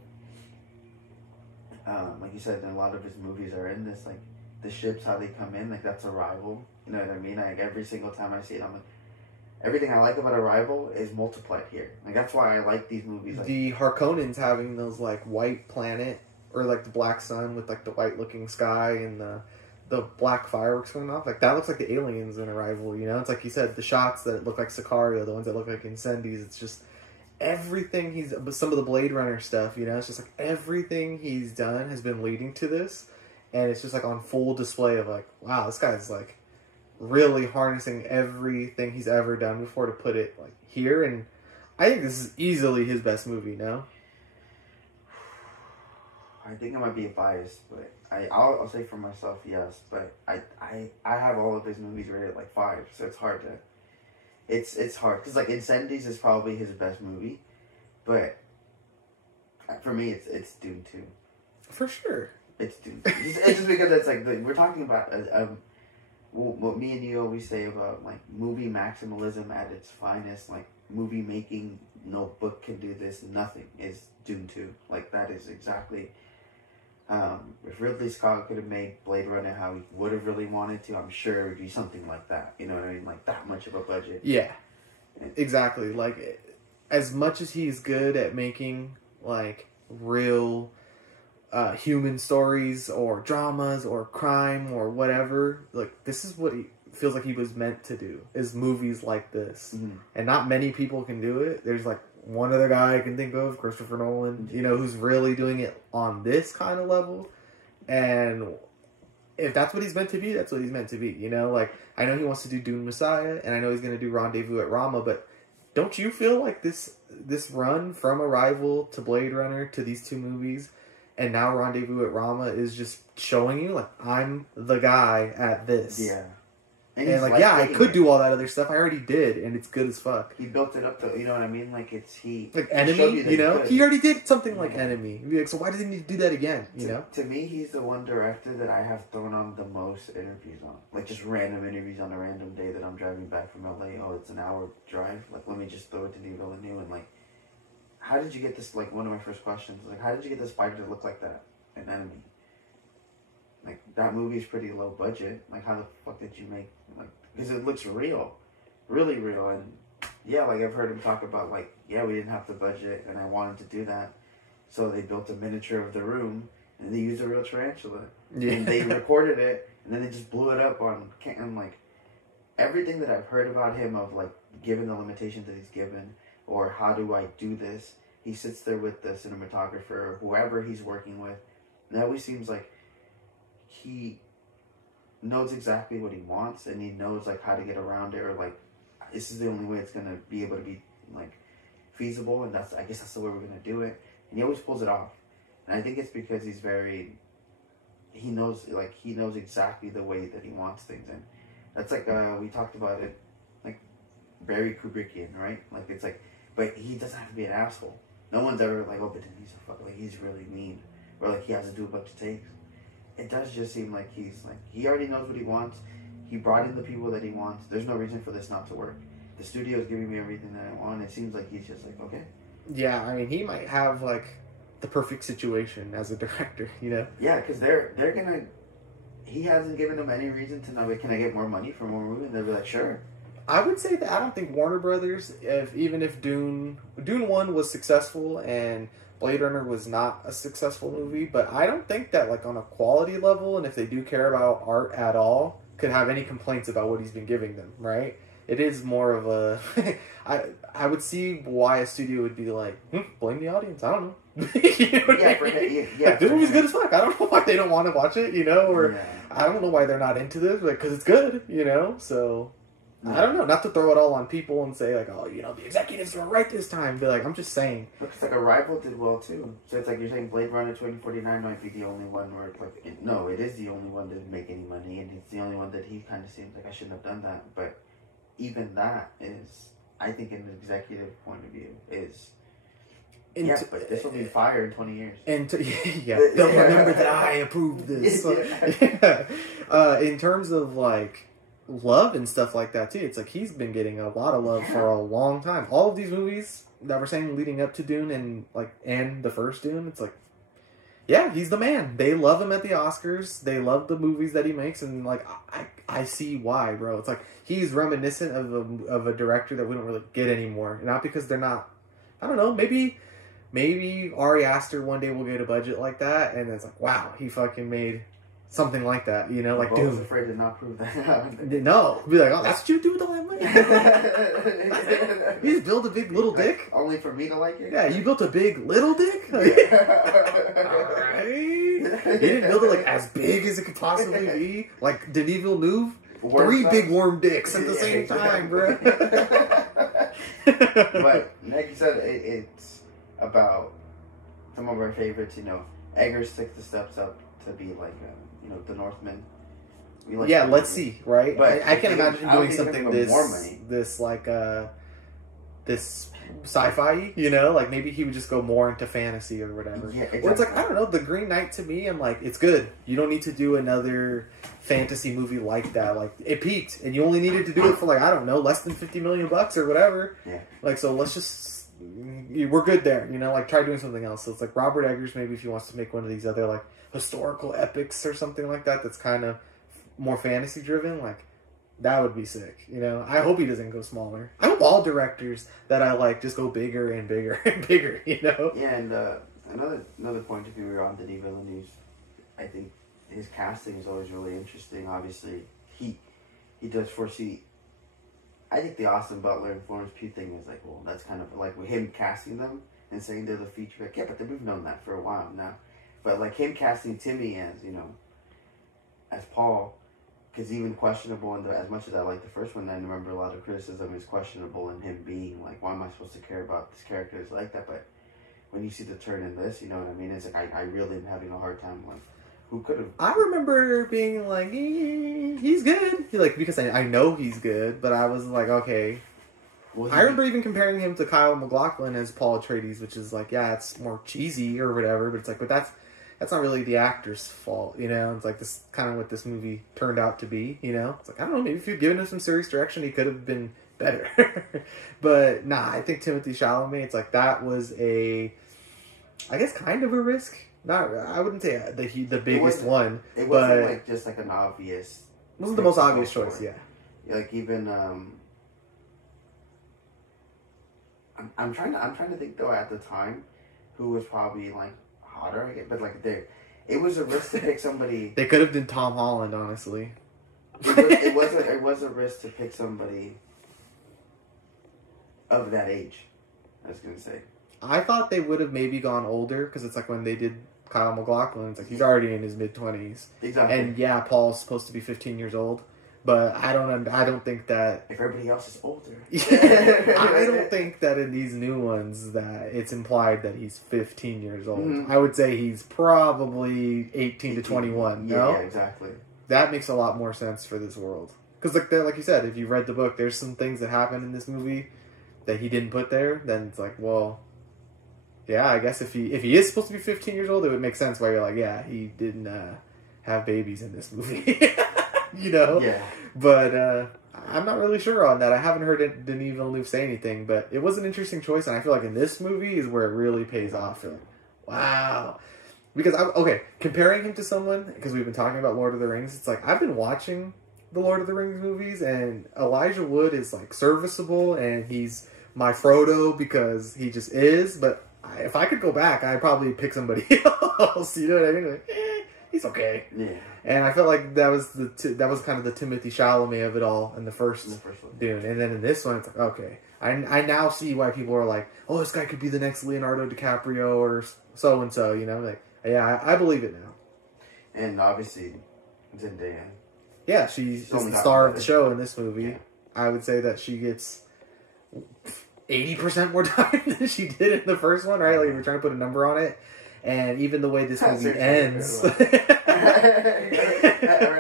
like you said, a lot of his movies are in this like. The ships, how they come in, like that's Arrival. You know what I mean? Like every single time I see it, I'm like, everything I like about Arrival is multiplied here. Like that's why I like these movies. Like, the Harkonnens having those like white planet or like the black sun with like the white looking sky and the black fireworks coming off. Like that looks like the aliens in Arrival. You know, it's like you said, the shots that look like Sicario, the ones that look like Incendies. It's just everything some of the Blade Runner stuff. You know, it's just like everything he's done has been leading to this. And it's just like on full display of like, wow, this guy's like really harnessing everything he's ever done before to put it like here. And I think this is easily his best movie, no? I think I might be a bias, but I'll say for myself, yes. But I have all of his movies rated at like 5, so it's hard to. It's hard because like Incendies is probably his best movie, but for me it's Dune 2. For sure. It's Dune. It's just because it's like we're talking about what me and you always say about like movie maximalism at its finest. Like movie making, no book can do this. Nothing is Dune 2. Like that is exactly. If Ridley Scott could have made Blade Runner how he would have really wanted to, I'm sure it would be something like that. You know what I mean? Like that much of a budget. Yeah, exactly. Like as much as he's good at making like real. Human stories or dramas or crime or whatever, like this is what he feels like he was meant to do, is movies like this. And not many people can do it. There's like one other guy I can think of, Christopher Nolan, you know, who's really doing it on this kind of level. And if that's what he's meant to be, that's what he's meant to be, you know. Like I know he wants to do Dune Messiah and I know he's going to do Rendezvous at Rama, but don't you feel like this run from Arrival to Blade Runner to these two movies and now Rendezvous at Rama is just showing you, like, I'm the guy at this. Yeah. And like, yeah, I could do all that other stuff. I already did, and it's good as fuck. He built it up to, you know what I mean? Like, like Enemy, you know? He already did something like Enemy. Like, so why does he need to do that again, you know? To me, he's the one director that I have thrown on the most interviews on. Like, just random interviews on a random day that I'm driving back from LA. Oh, it's an hour drive. Like, let me just throw it to Denis Villeneuve and, like, how did you get this, like, one of my first questions, like, how did you get the spider to look like that in Enemy? Like, that movie's pretty low budget. Like, how the fuck did you make, like, because it looks real. Really real. And, yeah, like, I've heard him talk about, like, yeah, we didn't have the budget, and I wanted to do that. So they built a miniature of the room, and they used a real tarantula. Yeah. And they recorded it, and then they just blew it up on, and, like, everything that I've heard about him of, like, given the limitations that he's given, or how do I do this, he sits there with the cinematographer or whoever he's working with, and it always seems like he knows exactly what he wants, and he knows, like, how to get around it, or, like, this is the only way it's going to be able to be, like, feasible, and I guess that's the way we're going to do it, and he always pulls it off. And I think it's because he knows exactly the way that he wants things, and that's like, we talked about it, like, very Kubrickian, right? Like, it's like, but he doesn't have to be an asshole. No one's ever like, oh, but then he's a fuck, like, he's really mean, or like he has to do a bunch of takes. It does just seem like he's like, he already knows what he wants. He brought in the people that he wants. There's no reason for this not to work. The studio's giving me everything that I want. It seems like he's just like, okay. Yeah, I mean, he might have like the perfect situation as a director, you know? Yeah, because they're gonna. He hasn't given them any reason to know. Can I get more money for more movie? And they'll be like, sure. I would say that I don't think Warner Brothers, even if Dune 1 was successful and Blade Runner was not a successful movie, but I don't think that, like, on a quality level, and if they do care about art at all, could have any complaints about what he's been giving them, right? It is more of a... I would see why a studio would be like, blame the audience, I don't know. You know what I mean? Like, this movie's good as fuck. I don't know why they don't want to watch it, you know? Or I don't know why they're not into this, because it's good, you know? So... I don't know, not to throw it all on people and say like, oh, the executives were right this time. But like, I'm just saying. Looks like Arrival did well too. So it's like you're saying Blade Runner 2049 might be the only one where it's like, no, it is the only one that didn't make any money, and it's the only one that he kind of seems like I shouldn't have done that. But even that is, I think, in the executive point of view, is. But this will be fire in 20 years. And they'll remember that I approved this. In terms of like love and stuff like that too, it's like he's been getting a lot of love for a long time. All of these movies that we're saying leading up to Dune and the first Dune, it's like, yeah, he's the man. They love him at the Oscars. They love the movies that he makes, and like I see why, bro. It's like he's reminiscent of a director that we don't really get anymore. Not because they're not. I don't know. Maybe Ari Aster one day will get a budget like that, and it's like, wow, he fucking made something like that, like Dune. I was afraid to not prove that. No, be like, oh, that's what you do with all that money. You just build a big little dick. Only for me to like it. Yeah, you built a big little dick. Alright. You didn't build it like as big as it could possibly be, like Denis Villeneuve. Three big warm dicks at the same time, bro. But like you said, it's about some of our favorites. Eggers took the steps up to be like the Northman. Let's see, right? But I can imagine doing something this this sci-fi, like maybe he would just go more into fantasy or whatever. Yeah, exactly. Or it's like, I don't know, the Green Knight to me, I'm like, it's good. You don't need to do another fantasy movie like that. Like, it peaked, and you only needed to do it for like, I don't know, less than $50 million or whatever. Yeah. Like, so let's just, we're good there, like try doing something else. So it's like Robert Eggers, maybe if he wants to make one of these other like historical epics or something like that, that's kind of more fantasy driven, like, that would be sick, I hope he doesn't go smaller. I hope all directors that I like just go bigger and bigger and bigger, Yeah, and another point of view we were on Denis Villeneuve, I think his casting is always really interesting. Obviously, he does foresee. I think the Austin Butler and Florence Pugh thing is like, well, that's kind of like with him casting them and saying they're the feature. Like, yeah, but we've known that for a while now. But like him casting Timmy as as Paul. Because even questionable, and as much as I like the first one, I remember a lot of criticism is questionable in him being like, why am I supposed to care about this character is like that? But when you see the turn in this, you know what I mean? It's like, I really am having a hard time, like, who could have... I remember being like, he's good. Because I know he's good, but I was like, okay. Well, I remember even comparing him to Kyle MacLachlan as Paul Atreides, which is like, yeah, it's more cheesy or whatever, but it's like, but that's not really the actor's fault, It's like this kind of what this movie turned out to be, It's like, I don't know, maybe if you'd given him some serious direction, he could have been better. But nah, I think Timothée Chalamet, it's like that was I guess kind of a risk. Not, I wouldn't say the biggest one. It wasn't like just like an obvious. It wasn't the most obvious choice, yeah. Like even I'm trying to think though at the time who was probably like hotter, but like it was a risk to pick somebody. They could have done Tom Holland, honestly. It was a risk to pick somebody of that age. I was gonna say. I thought they would have maybe gone older because it's like when they did Kyle MacLachlan, it's like he's already in his mid-20s. Exactly. And yeah, Paul's supposed to be 15 years old. But I don't think that... If everybody else is older. I don't think that in these new ones that it's implied that he's 15 years old. Mm-hmm. I would say he's probably 18 to 21, no? Yeah, exactly. That makes a lot more sense for this world. Because like you said, if you read the book, there's some things that happen in this movie that he didn't put there. Then it's like, well... Yeah, I guess if he is supposed to be 15 years old, it would make sense why you're like, yeah, he didn't have babies in this movie. Yeah. But I'm not really sure on that. I haven't heard Denis Villeneuve say anything, but it was an interesting choice, and I feel like in this movie is where it really pays off. You're like, wow. Because, comparing him to someone, because we've been talking about Lord of the Rings, it's like, I've been watching the Lord of the Rings movies, and Elijah Wood is, like, serviceable, and he's my Frodo because he just is, but if I could go back, I'd probably pick somebody else, you know what I mean? Like, he's okay. Yeah. And I felt like that was kind of the Timothée Chalamet of it all in the first one. Dune. And then in this one, it's like, okay. I now see why people are like, oh, this guy could be the next Leonardo DiCaprio or so-and-so, Like, yeah, I believe it now. And obviously, Zendaya. Yeah, she's the star of the show in this movie. I would say that she gets 80% more time than she did in the first one, right? Like, we're trying to put a number on it. And even the way this movie ends. I heard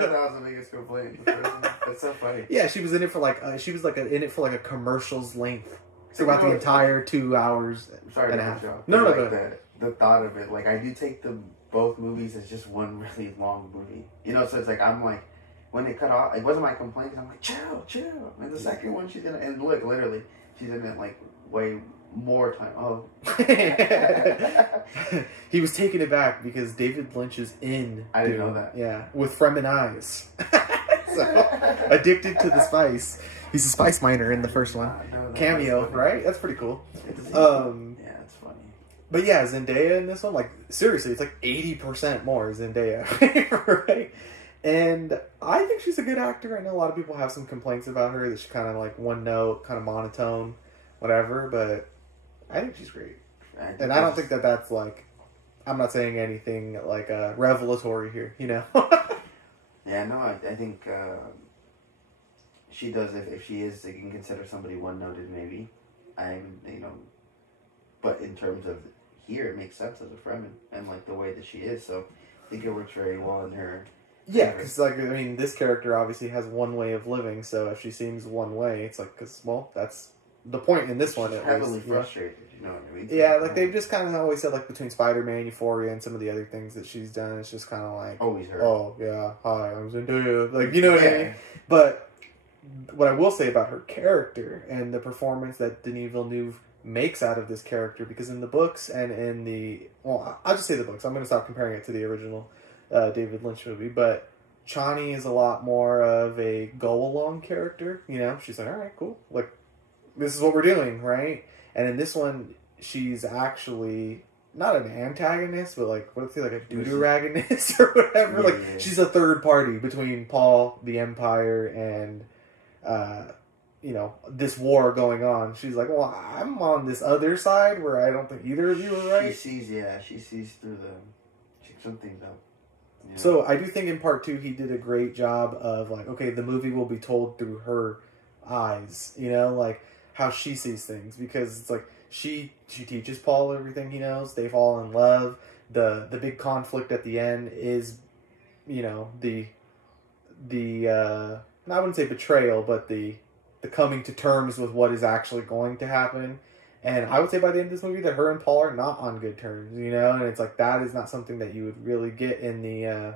that was the biggest complaint. That's so funny. Yeah, she was in it for like, in it for like a commercial's length throughout the entire 2 hours and a half. No, the thought of it, like, I do take both movies as just one really long movie. You know, so it's like, I'm like, when it cut off, it wasn't my complaint, because I'm like, chill. And the second one, she's in it, and look, literally, she's in it, like, way more time. Oh. He was taking it back because David Lynch is in. I didn't know that. Yeah, with Fremen eyes. So, addicted to the spice. He's a spice miner in the first one. Cameo, right? That's pretty cool. Yeah, it's funny. But yeah, Zendaya in this one, like, seriously, it's like 80% more Zendaya, right? And I think she's a good actor. I know a lot of people have some complaints about her, that she's kind of like one note, kind of monotone, whatever, but I think she's great. And I don't think that's like, I'm not saying anything like revelatory here, you know? Yeah, no, I think she does, if she is, you can consider somebody one-noted maybe. But in terms of here, it makes sense as a Fremen, and like the way that she is, so I think it works very well in her. Yeah, because, like, I mean, this character obviously has one way of living, so if she seems one way, it's like, because, well, that's the point in this one, at least. Heavily frustrated, you know what I mean? Yeah, like, they've just kind of always said, like, between Spider-Man, Euphoria, and some of the other things that she's done, it's just kind of like... Always her. Oh, yeah, hi, I'm Zendaya. Like, you know what I mean? But what I will say about her character, and the performance that Denis Villeneuve makes out of this character, because in the books and in the... Well, I'll just say the books. I'm going to stop comparing it to the original David Lynch movie, but Chani is a lot more of a go-along character, you know? She's like, all right, cool. Like, this is what we're doing, right? And in this one, she's actually not an antagonist, but like, what's it, like a deuteragonist or whatever? Yeah, like, yeah. She's a third party between Paul, the Empire, and, you know, this war going on. She's like, well, I'm on this other side where I don't think either of you are right. She sees through some things out. Yeah. So I do think in part 2 he did a great job of like, okay, the movie will be told through her eyes, you know, like how she sees things, because it's like she teaches Paul everything he knows. They fall in love. The big conflict at the end is, you know, the I wouldn't say betrayal, but the coming to terms with what is actually going to happen. And I would say by the end of this movie that her and Paul are not on good terms, you know? And it's like, that is not something that you would really get in the,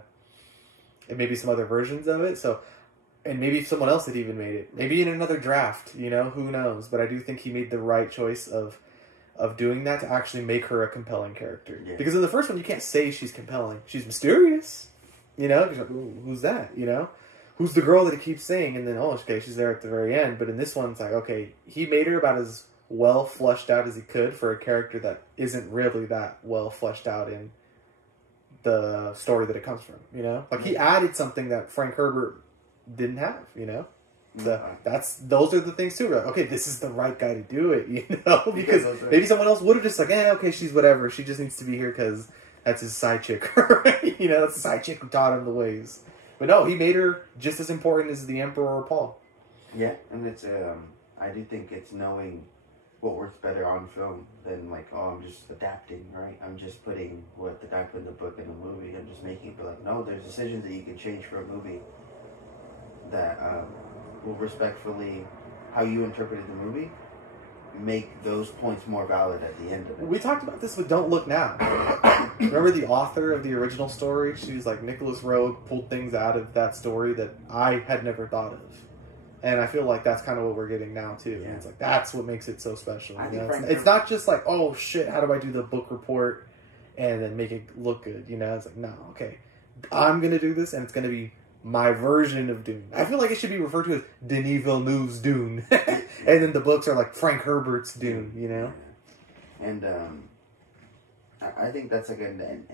in maybe some other versions of it. So, and maybe if someone else had even made it. Maybe in another draft, you know? Who knows? But I do think he made the right choice of doing that to actually make her a compelling character. Yeah. Because in the first one, you can't say she's compelling. She's mysterious, you know? You're like, ooh, who's that, you know? Who's the girl that he keeps saying? And then, oh, okay, she's there at the very end. But in this one, it's like, okay, he made her about as well fleshed out as he could for a character that isn't really that well fleshed out in the story that it comes from, you know? Like, he added something that Frank Herbert didn't have, you know? Those are the things too. Like, okay, this is the right guy to do it, you know? Because maybe someone else would have just like, okay, she's whatever. She just needs to be here because that's his side chick, right? You know, that's the side chick who taught him the ways. But no, he made her just as important as the Emperor or Paul. Yeah, and it's I do think it's knowing what works better on film than like, oh, I'm just adapting, right? I'm just putting what the guy put in the book in the movie. I'm just making it, but like, no, there's decisions that you can change for a movie that will respectfully, how you interpreted the movie, make those points more valid at the end of it. We talked about this with Don't Look Now. Remember the author of the original story? She was like, Nicholas Roeg pulled things out of that story that I had never thought of. And I feel like that's kind of what we're getting now, too. Yeah. And it's like, that's what makes it so special. You know? It's not just like, oh, shit, how do I do the book report and then make it look good? You know, it's like, no, okay. I'm going to do this, and it's going to be my version of Dune. I feel like it should be referred to as Denis Villeneuve's Dune. And then the books are like Frank Herbert's Dune, you know? And I think that's like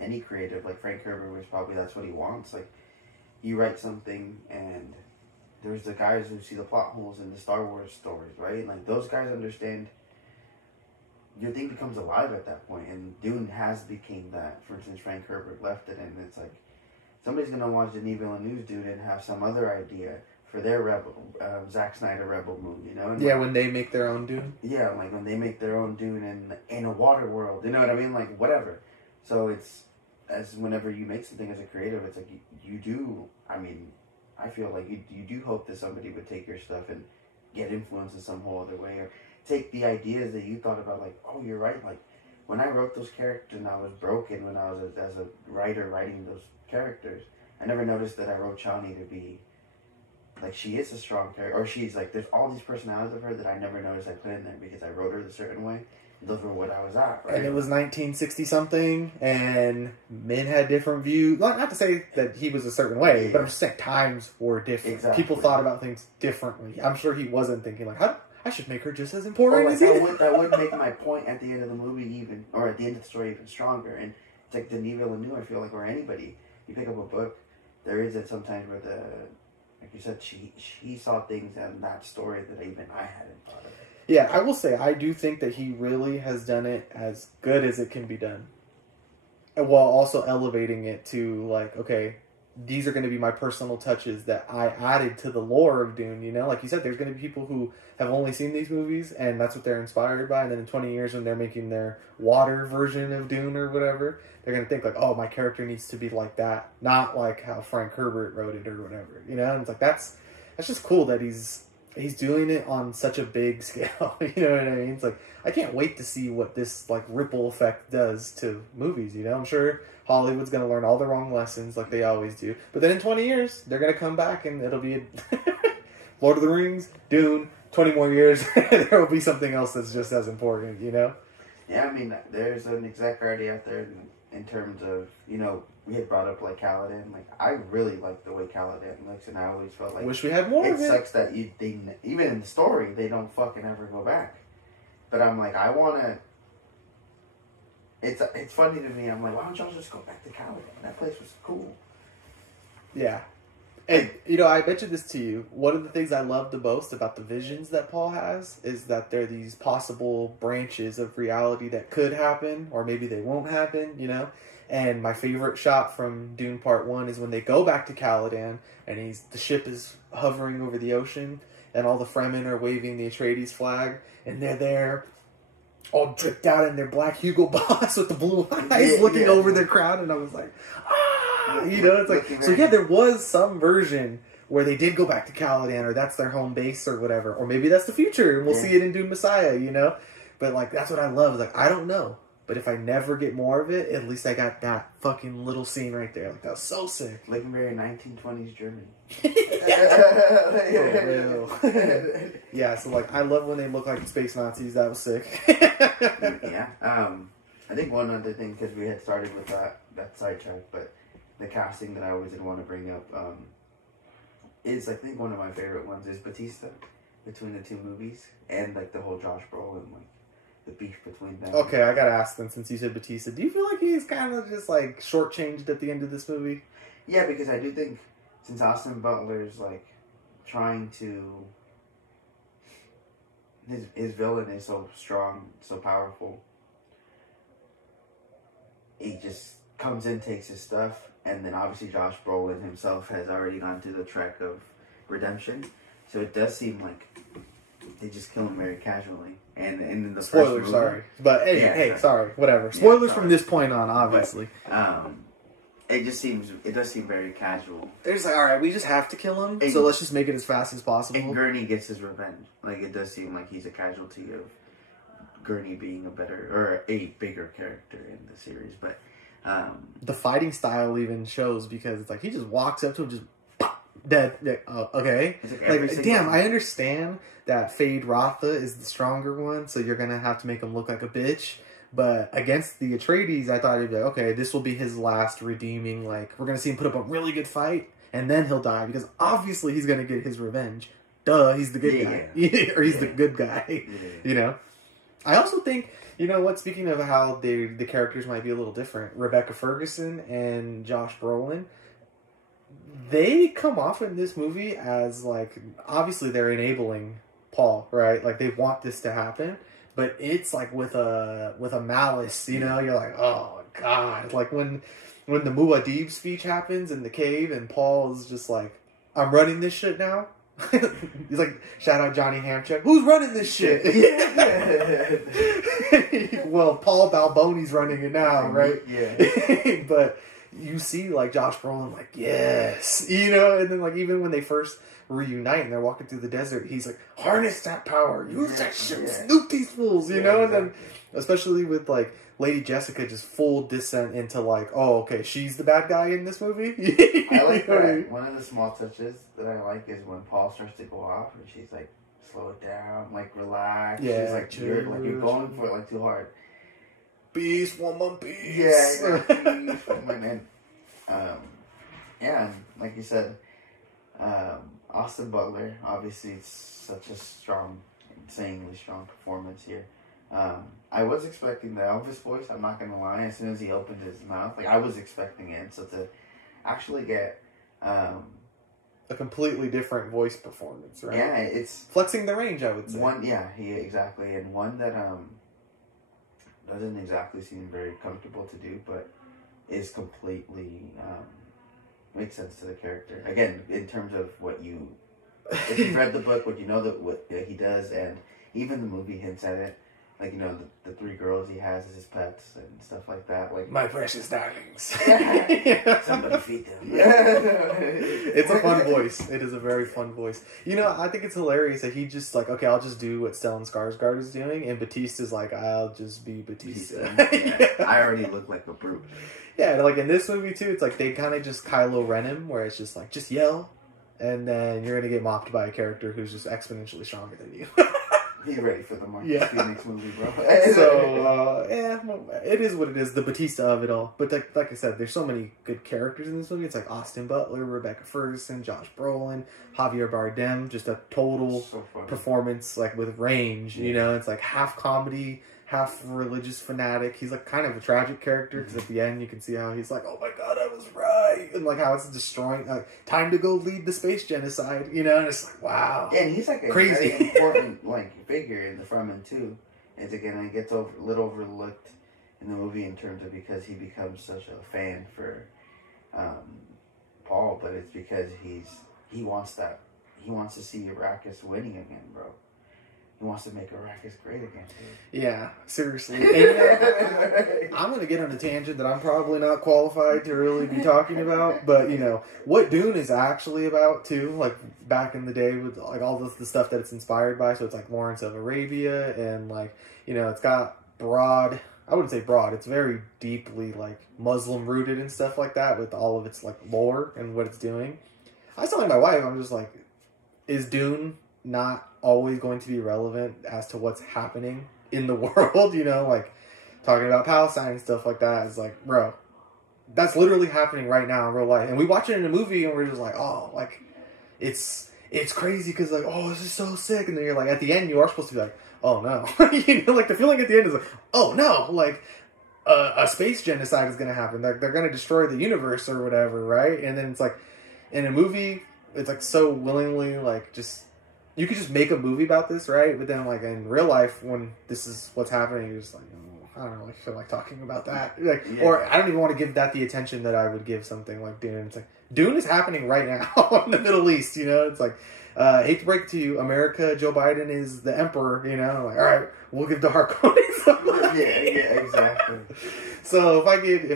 any creative, like Frank Herbert was probably, that's what he wants. Like, you write something and there's the guys who see the plot holes in the Star Wars stories, right? Like, those guys understand your thing becomes alive at that point, and Dune has became that. For instance, Frank Herbert left it, and it's like, somebody's going to watch Denis Villeneuve's Dune and have some other idea for their Zack Snyder Rebel movie, you know? And Yeah, like, when they make their own Dune. yeah, like when they make their own Dune in a water world, you know what I mean? Like whatever. So it's as whenever you make something as a creative, it's like you do. I mean, I feel like you do hope that somebody would take your stuff and get influenced in some whole other way, or take the ideas that you thought about. Like, oh, you're right. Like when I wrote those characters, and I was broken when I was as a writer writing those characters. I never noticed that I wrote Chani to be. Like, she is a strong character. Or she's, like, there's all these personalities of her that I never noticed I put in there because I wrote her a certain way. Those were what I was at, right? And it was 1960-something, and men had different views. Not to say that he was a certain way, but I'm just saying times were different. Exactly. People thought about things differently. I'm sure he wasn't thinking, like, I should make her just as important as he is. That would make my point at the end of the movie even, or at the end of the story even stronger. And it's like Denis Villeneuve, I feel like, or anybody. You pick up a book, there is that sometimes where like you said, she saw things in that story that even I hadn't thought of. Yeah, I will say, I do think that he really has done it as good as it can be done. While also elevating it to, like, okay, these are going to be my personal touches that I added to the lore of Dune, you know? Like you said, there's going to be people who have only seen these movies, and that's what they're inspired by, and then in 20 years when they're making their water version of Dune or whatever, they're going to think, like, oh, my character needs to be like that, not like how Frank Herbert wrote it or whatever, you know? And it's like, that's just cool that he's doing it on such a big scale, you know what I mean? It's like, I can't wait to see what this, like, ripple effect does to movies, you know? I'm sure Hollywood's going to learn all the wrong lessons like they always do. But then in 20 years, they're going to come back and it'll be Lord of the Rings, Dune, 20 more years, there will be something else that's just as important, you know? Yeah, I mean, there's an exec already out there in terms of, you know, we had brought up, like, Kaladin. Like, I really like the way Kaladin looks, and I always felt like... Wish we had more of it. It sucks that even in the story, they don't fucking ever go back. But I'm like, I want to... It's funny to me. I'm like, why don't y'all just go back to Kaladin? That place was cool. Yeah. And, you know, I mentioned this to you. One of the things I love the most about the visions that Paul has is that they're these possible branches of reality that could happen, or maybe they won't happen, you know? And my favorite shot from Dune Part 1 is when they go back to Caladan, and the ship is hovering over the ocean, and all the Fremen are waving the Atreides flag, and they're there, all dripped out in their black Hugo Boss with the blue eyes, looking over their crowd, and I was like, ah! You know, it's like, so yeah, there was some version where they did go back to Caladan, or that's their home base, or whatever, or maybe that's the future, and we'll see it in Dune Messiah, you know? But, like, that's what I love, like, I don't know. But if I never get more of it, at least I got that fucking little scene right there. Like, that was so sick. Looking very 1920s Germany. For real. Yeah, so, like, I love when they look like space Nazis. That was sick. Yeah. I think one other thing, because we had started with that sidetrack, but the casting that I always did want to bring up is, I think one of my favorite ones is Batista between the two movies. And, like, the whole Josh Brolin, like, the beef between them. Okay, I gotta ask then, since you said Batista, do you feel like he's kind of just, like, shortchanged at the end of this movie? Yeah, because I do think, since Austin Butler's, like, trying to... His villain is so strong, so powerful. He just comes in, takes his stuff, and then obviously Josh Brolin himself has already gone through the trek of redemption. So it does seem like they just kill him very casually. And in the spoilers, first movie, sorry. But hey, sorry, whatever. Spoilers from this point on, obviously. But, it does seem very casual. They're just like, alright, we just have to kill him, so let's just make it as fast as possible. And Gurney gets his revenge. Like, it does seem like he's a casualty of Gurney being a bigger character in the series. But, the fighting style even shows, because it's like, he just walks up to him, just dead. Okay. Like, damn, I understand that Fade Ratha is the stronger one, so you're gonna have to make him look like a bitch. But against the Atreides, I thought it'd be like, okay, this will be his last redeeming, like, we're gonna see him put up a really good fight, and then he'll die, because obviously he's gonna get his revenge. Duh, he's the good guy. Or he's the good guy. You know? I also think, you know what, speaking of how the characters might be a little different, Rebecca Ferguson and Josh Brolin, they come off in this movie as, like, obviously they're enabling Paul, right? Like, they want this to happen, but it's like with a malice, you know? You're like, oh god. Like when the Muad'Dib speech happens in the cave and Paul is just like, I'm running this shit now. He's like, shout out Johnny Hamchek. Who's running this shit? Well, Paul Balboni's running it now, right? Yeah. But you see, like, Josh Brolin, like, yes. You know, and then, like, even when they first reunite and they're walking through the desert, he's like, harness that power. Use that shit. Snoop these fools, you know? And then, especially with, like, Lady Jessica just full descent into, like, oh, okay, she's the bad guy in this movie? I like that. One of the small touches that I like is when Paul starts to go off and she's like, slow it down, like, relax. Yeah. She's like, you're going for it, like, too hard. Peace, woman, peace. Yeah, peace, woman. And, yeah, like you said, Austin Butler, obviously, it's such a strong, insanely strong performance here. I was expecting the Elvis voice, I'm not gonna lie. As soon as he opened his mouth, like, I was expecting it. So to actually get a completely different voice performance, right? Yeah, it's flexing the range, I would say. Exactly, and one that doesn't exactly seem very comfortable to do, but is completely makes sense to the character. Again, in terms of what you, if you've read the book, what you know that what he does, and even the movie hints at it. Like, you know, the 3 girls he has as his pets and stuff like that. Like, my precious darlings. Somebody feed them. It's a fun voice. It is a very fun voice. You know, I think it's hilarious that he just like, okay, I'll just do what Stellan Skarsgård is doing, and Batista's like, I'll just be Batista. I already look like a brute. Yeah, like in this movie too, it's like they kind of just Kylo Ren him, where it's just like, just yell, and then you're gonna get mopped by a character who's just exponentially stronger than you. Be ready for the Marcus Phoenix movie, bro. So, it is what it is, the Batista of it all. But like I said, there's so many good characters in this movie. It's like Austin Butler, Rebecca Ferguson, Josh Brolin, Javier Bardem, just a total performance, like, with range, you know? It's like half comedy, half religious fanatic. He's like kind of a tragic character, because at the end you can see how he's like, oh my god, I was right, and like how it's destroying, like, time to go lead the space genocide, you know? And it's like, wow. Yeah, and he's like a crazy very important like figure in the Fremen too. And again, it gets a little overlooked in the movie in terms of because he becomes such a fan for Paul, but it's because he wants to see Arrakis winning again, bro. He wants to make Arrakis great again, dude. Yeah, seriously. And, I'm going to get on a tangent that I'm probably not qualified to really be talking about, but, you know, what Dune is actually about, too, like, back in the day with, like, all the stuff that it's inspired by, so it's, like, Lawrence of Arabia, and, like, you know, it's got broad, I wouldn't say broad, it's very deeply, like, Muslim-rooted and stuff like that, with all of its, like, lore and what it's doing. I was telling my wife, I'm just like, is Dune not always going to be relevant as to what's happening in the world, you know, like talking about Palestine and stuff like that. It's like, bro, that's literally happening right now in real life. And we watch it in a movie and we're just like, oh, like, it's crazy because, like, oh, this is so sick. And then you're like, at the end, you are supposed to be like, oh no. You know, like the feeling at the end is like, oh no, like a space genocide is going to happen. They're going to destroy the universe or whatever, right? And then it's like, in a movie, it's like so willingly, like, just, you could just make a movie about this, right? But then, like, in real life, when this is what's happening, you're just like, oh, I don't really feel like talking about that. Like, or I don't even want to give that the attention that I would give something like Dune. It's like, Dune is happening right now in the Middle East, you know? It's like, I hate to break it to you, America, Joe Biden is the emperor, you know? I'm like, all right, we'll give the Harkonnens some money. Yeah, exactly. So if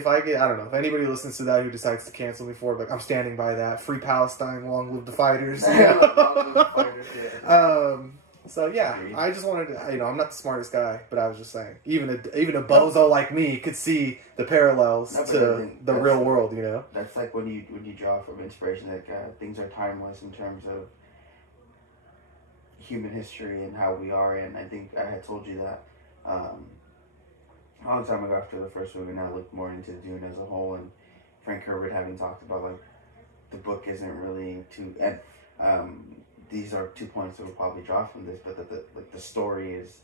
I get, I don't know, if anybody listens to that who decides to cancel me for it, like, I'm standing by that. Free Palestine, long live the fighters. You know? Long live the fighters, yeah. So yeah, I just wanted to, you know, I'm not the smartest guy, but I was just saying, even a bozo like me could see the parallels to the real world, you know? That's like when you draw from inspiration, that things are timeless in terms of human history and how we are, and I think I had told you that a long time ago after the first movie, and I looked more into Dune as a whole, and Frank Herbert having talked about, like, the book isn't really too, and these are 2 points that we'll probably draw from this, but that the story is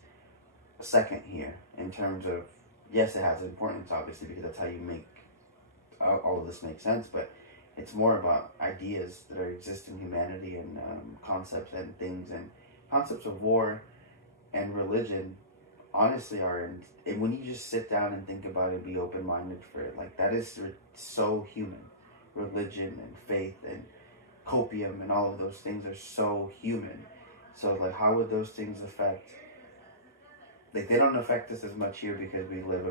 second here in terms of, yes, it has importance, obviously, because that's how you make all of this make sense, but it's more about ideas that exist in humanity, and concepts and things, and concepts of war and religion, honestly, and when you just sit down and think about it, be open-minded for it, like, that is so human. Religion and faith and copium and all of those things are so human. So like, how would those things affect? Like, they don't affect us as much here because we live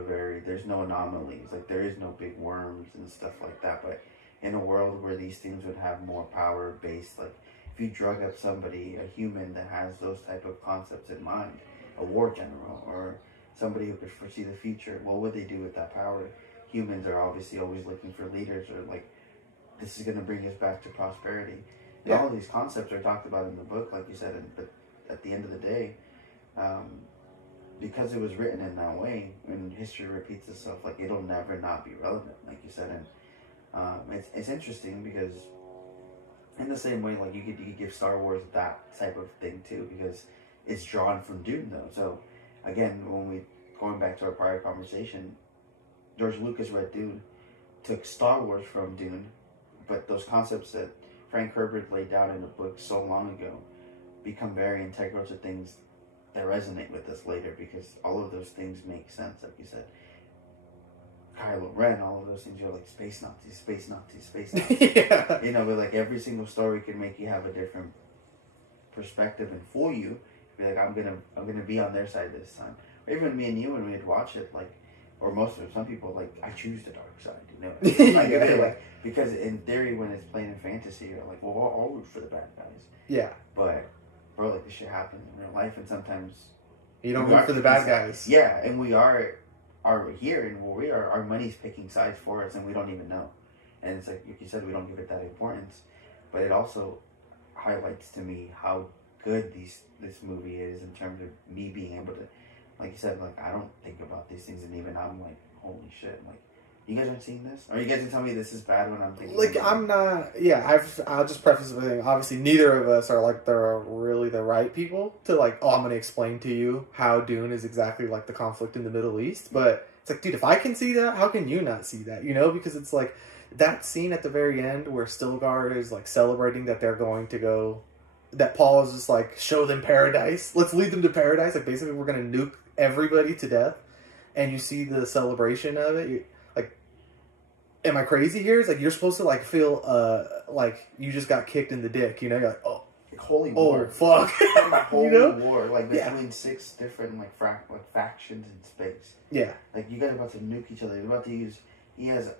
there's no anomalies. Like, there is no big worms and stuff like that. But in a world where these things would have more power based, like, if you drug up somebody, a human that has those type of concepts in mind, a war general or somebody who could foresee the future, what would they do with that power? Humans are obviously always looking for leaders, or like, this is going to bring us back to prosperity. Yeah. All of these concepts are talked about in the book, like you said, but at the end of the day, because it was written in that way, and history repeats itself, like, it'll never not be relevant, like you said. And it's interesting because in the same way, like, you could give Star Wars that type of thing too, because it's drawn from Dune, though. So again, going back to our prior conversation, George Lucas read Dune, took Star Wars from Dune, but those concepts that Frank Herbert laid down in the book so long ago become very integral to things that resonate with us later, because all of those things make sense, like you said. Kylo Ren, all of those things, you're like, space Nazis, space Nazis, space Nazis. Yeah. You know, but like, every single story can make you have a different perspective and fool you. Be like, I'm gonna be on their side this time. Or even me and you, when we'd watch it, like, or most of some people, like, I choose the dark side, you know? Like, yeah. Like, because in theory, when it's playing in fantasy, you're like, well, I'll root for the bad guys. Yeah. But, bro, like, this shit happens in real life, and sometimes you don't root for the bad guys. Yeah, and we are here, and where we are, our money's picking sides for us, and we don't even know. And it's like you said, we don't give it that importance. But it also highlights to me how good this movie is in terms of me being able to, like you said, like, I don't think about these things, and even I'm like, holy shit, like, you guys aren't seeing this? Or you guys can tell me this is bad when I'm thinking, like, I'm not, yeah, I'll just preface everything. Obviously, neither of us are, like, they're really the right people to, like, I'm going to explain to you how Dune is exactly like the conflict in the Middle East. But it's like, dude, if I can see that, how can you not see that? You know, because it's like that scene at the very end where Stilgar is, like, celebrating that they're going to go, that Paul is just like, show them paradise. Let's lead them to paradise. Like, basically, we're going to nuke everybody to death. And you see the celebration of it. Like, am I crazy here? It's like, you're supposed to, like, feel like you just got kicked in the dick. You know, you're like, oh, like, holy war. Oh, fuck. Holy you know? war. Like, between 6 different, like, factions in space. Yeah. Like, you guys are about to nuke each other. You're about to use... He has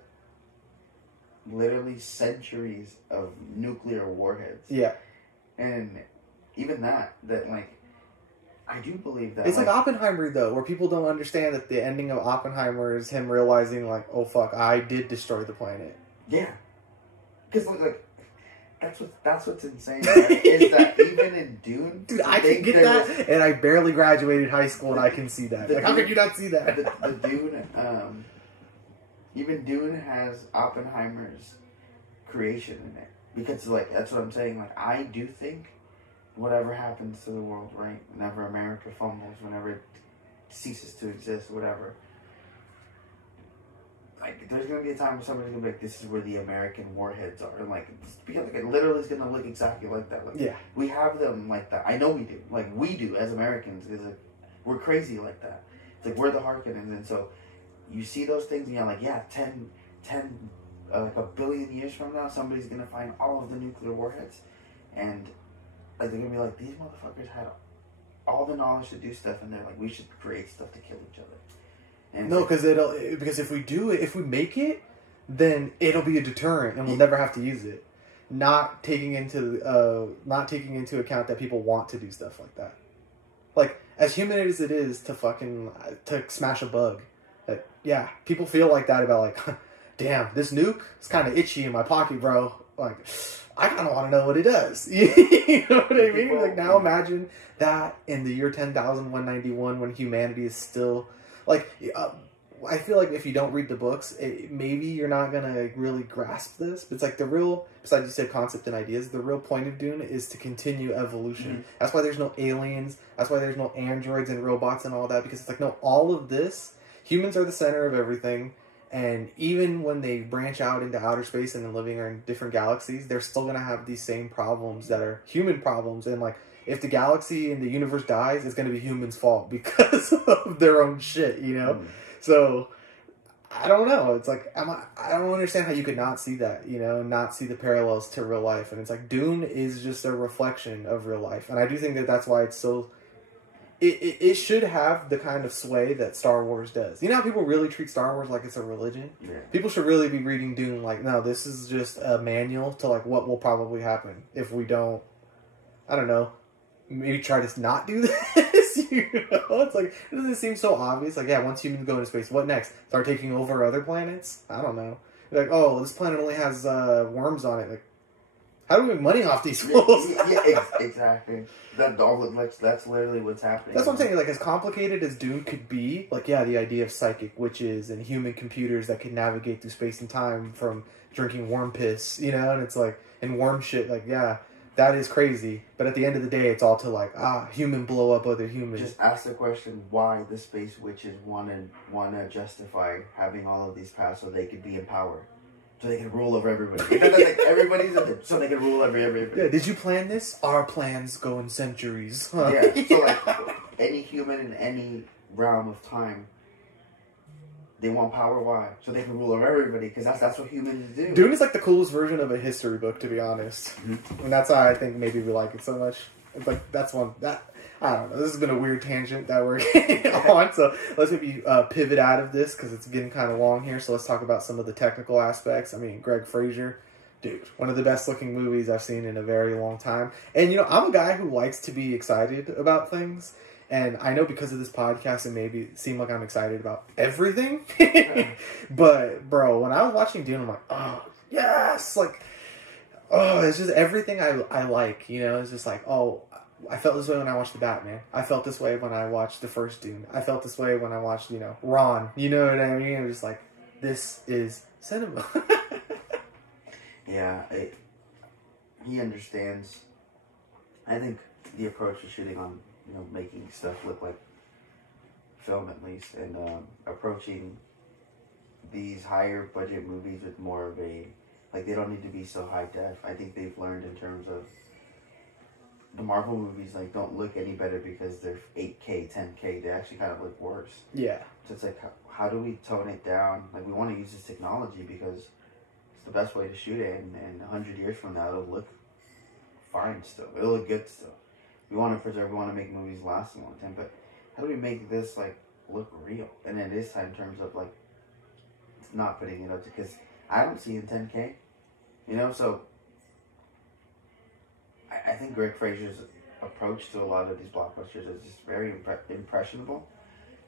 literally centuries of nuclear warheads. Yeah. And even that, like, I do believe that... It's like Oppenheimer, though, where people don't understand that the ending of Oppenheimer is him realizing, like, oh, fuck, I did destroy the planet. Yeah. Because, like, that's what's insane, right? Is that even in Dune... Dude, I can get that, and I barely graduated high school, and I can see that. Like, how could you not see that? The Dune, even Dune has Oppenheimer's creation in it. Because, like, that's what I'm saying. Like, I do think whatever happens to the world, right? Whenever America fumbles, whenever it ceases to exist, whatever. Like, there's going to be a time where somebody's going to be like, this is where the American warheads are. And, like, it literally is going to look exactly like that. Like, yeah. We have them like that. I know we do. Like, we do as Americans. Because, like, we're crazy like that. It's like, we're the Harkonnens. And so, you see those things and you're like, yeah, 10 like, a billion years from now, somebody's going to find all of the nuclear warheads. And, like, they're going to be like, these motherfuckers had all the knowledge to do stuff. And they're like, we should create stuff to kill each other. And no, because because if we do it, if we make it, then it'll be a deterrent, and we'll never have to use it. Not taking into account that people want to do stuff like that. Like, as human as it is to smash a bug, like, yeah, people feel like that about, like, damn, this nuke is kind of itchy in my pocket, bro. Like, I kind of want to know what it does. You know what I mean? Like, now imagine that in the year 10,191 when humanity is still... Like, I feel like if you don't read the books, maybe you're not going to really grasp this. But it's like the real, besides you said concept and ideas, the real point of Dune is to continue evolution. Mm-hmm. That's why there's no aliens. That's why there's no androids and robots and all that. Because it's like, no, all of this, humans are the center of everything. And even when they branch out into outer space and then living in different galaxies, they're still going to have these same problems that are human problems. And, like, if the galaxy and the universe dies, it's going to be humans' fault because of their own shit, you know? Mm. So, I don't know. It's like I don't understand how you could not see that, you know, not see the parallels to real life. And it's like Dune is just a reflection of real life, and I do think that that's why it's so. It should have the kind of sway that Star Wars does. You know how people really treat Star Wars like it's a religion? Yeah. People should really be reading Dune like, no, this is just a manual to like what will probably happen if we don't, I don't know, maybe try to not do this. You know? It's like, it doesn't seem so obvious. Like, yeah, once humans go into space, what next? Start taking over other planets? I don't know. Like, oh, this planet only has worms on it. Like, how do we make money off these fools? Yeah, exactly. That's literally what's happening. That's what I'm saying. Like, as complicated as Dune could be, like, yeah, the idea of psychic witches and human computers that can navigate through space and time from drinking worm piss, you know, and it's like, and worm shit, like, yeah, that is crazy. But at the end of the day, it's all to like, human blow up other humans. Just ask the question why the space witches wanna justify having all of these powers so they could be in power. So they can rule over everybody. Everybody's so they can rule over everybody. Yeah, did you plan this? Our plans go in centuries. Huh? Yeah, so like any human in any realm of time, they want power. Why? So they can rule over everybody. Because that's what humans do. Dune is like the coolest version of a history book, to be honest. Mm-hmm. And that's why I think maybe we like it so much. It's like that's one that. I don't know. This has been a weird tangent that we're getting on, so let's maybe pivot out of this because it's getting kind of long here. So let's talk about some of the technical aspects. I mean, Greg Fraser, dude, one of the best looking movies I've seen in a very long time. And, you know, I'm a guy who likes to be excited about things. And I know because of this podcast, it maybe seem like I'm excited about everything. But, bro, when I was watching Dune, I'm like, oh, yes! Like, oh, it's just everything I like, you know? It's just like, oh, I felt this way when I watched The Batman. I felt this way when I watched the first Dune. I felt this way when I watched, you know, Ron. You know what I mean? It was just like, this is cinema. Yeah, he understands. I think the approach to shooting on, you know, making stuff look like film at least, and approaching these higher budget movies with more of a, like, they don't need to be so high def. I think they've learned in terms of the Marvel movies, like, don't look any better because they're 8K, 10K. They actually kind of look worse. Yeah. So it's like, how do we tone it down? Like, we want to use this technology because it's the best way to shoot it, and 100 years from now, it'll look fine still. It'll look good still. We want to preserve, we want to make movies last a long time, but how do we make this, like, look real? And then this time, in terms of, like, not putting it up, because I don't see in 10K, you know, so I think Greg Fraser's approach to a lot of these blockbusters is just very impressionable,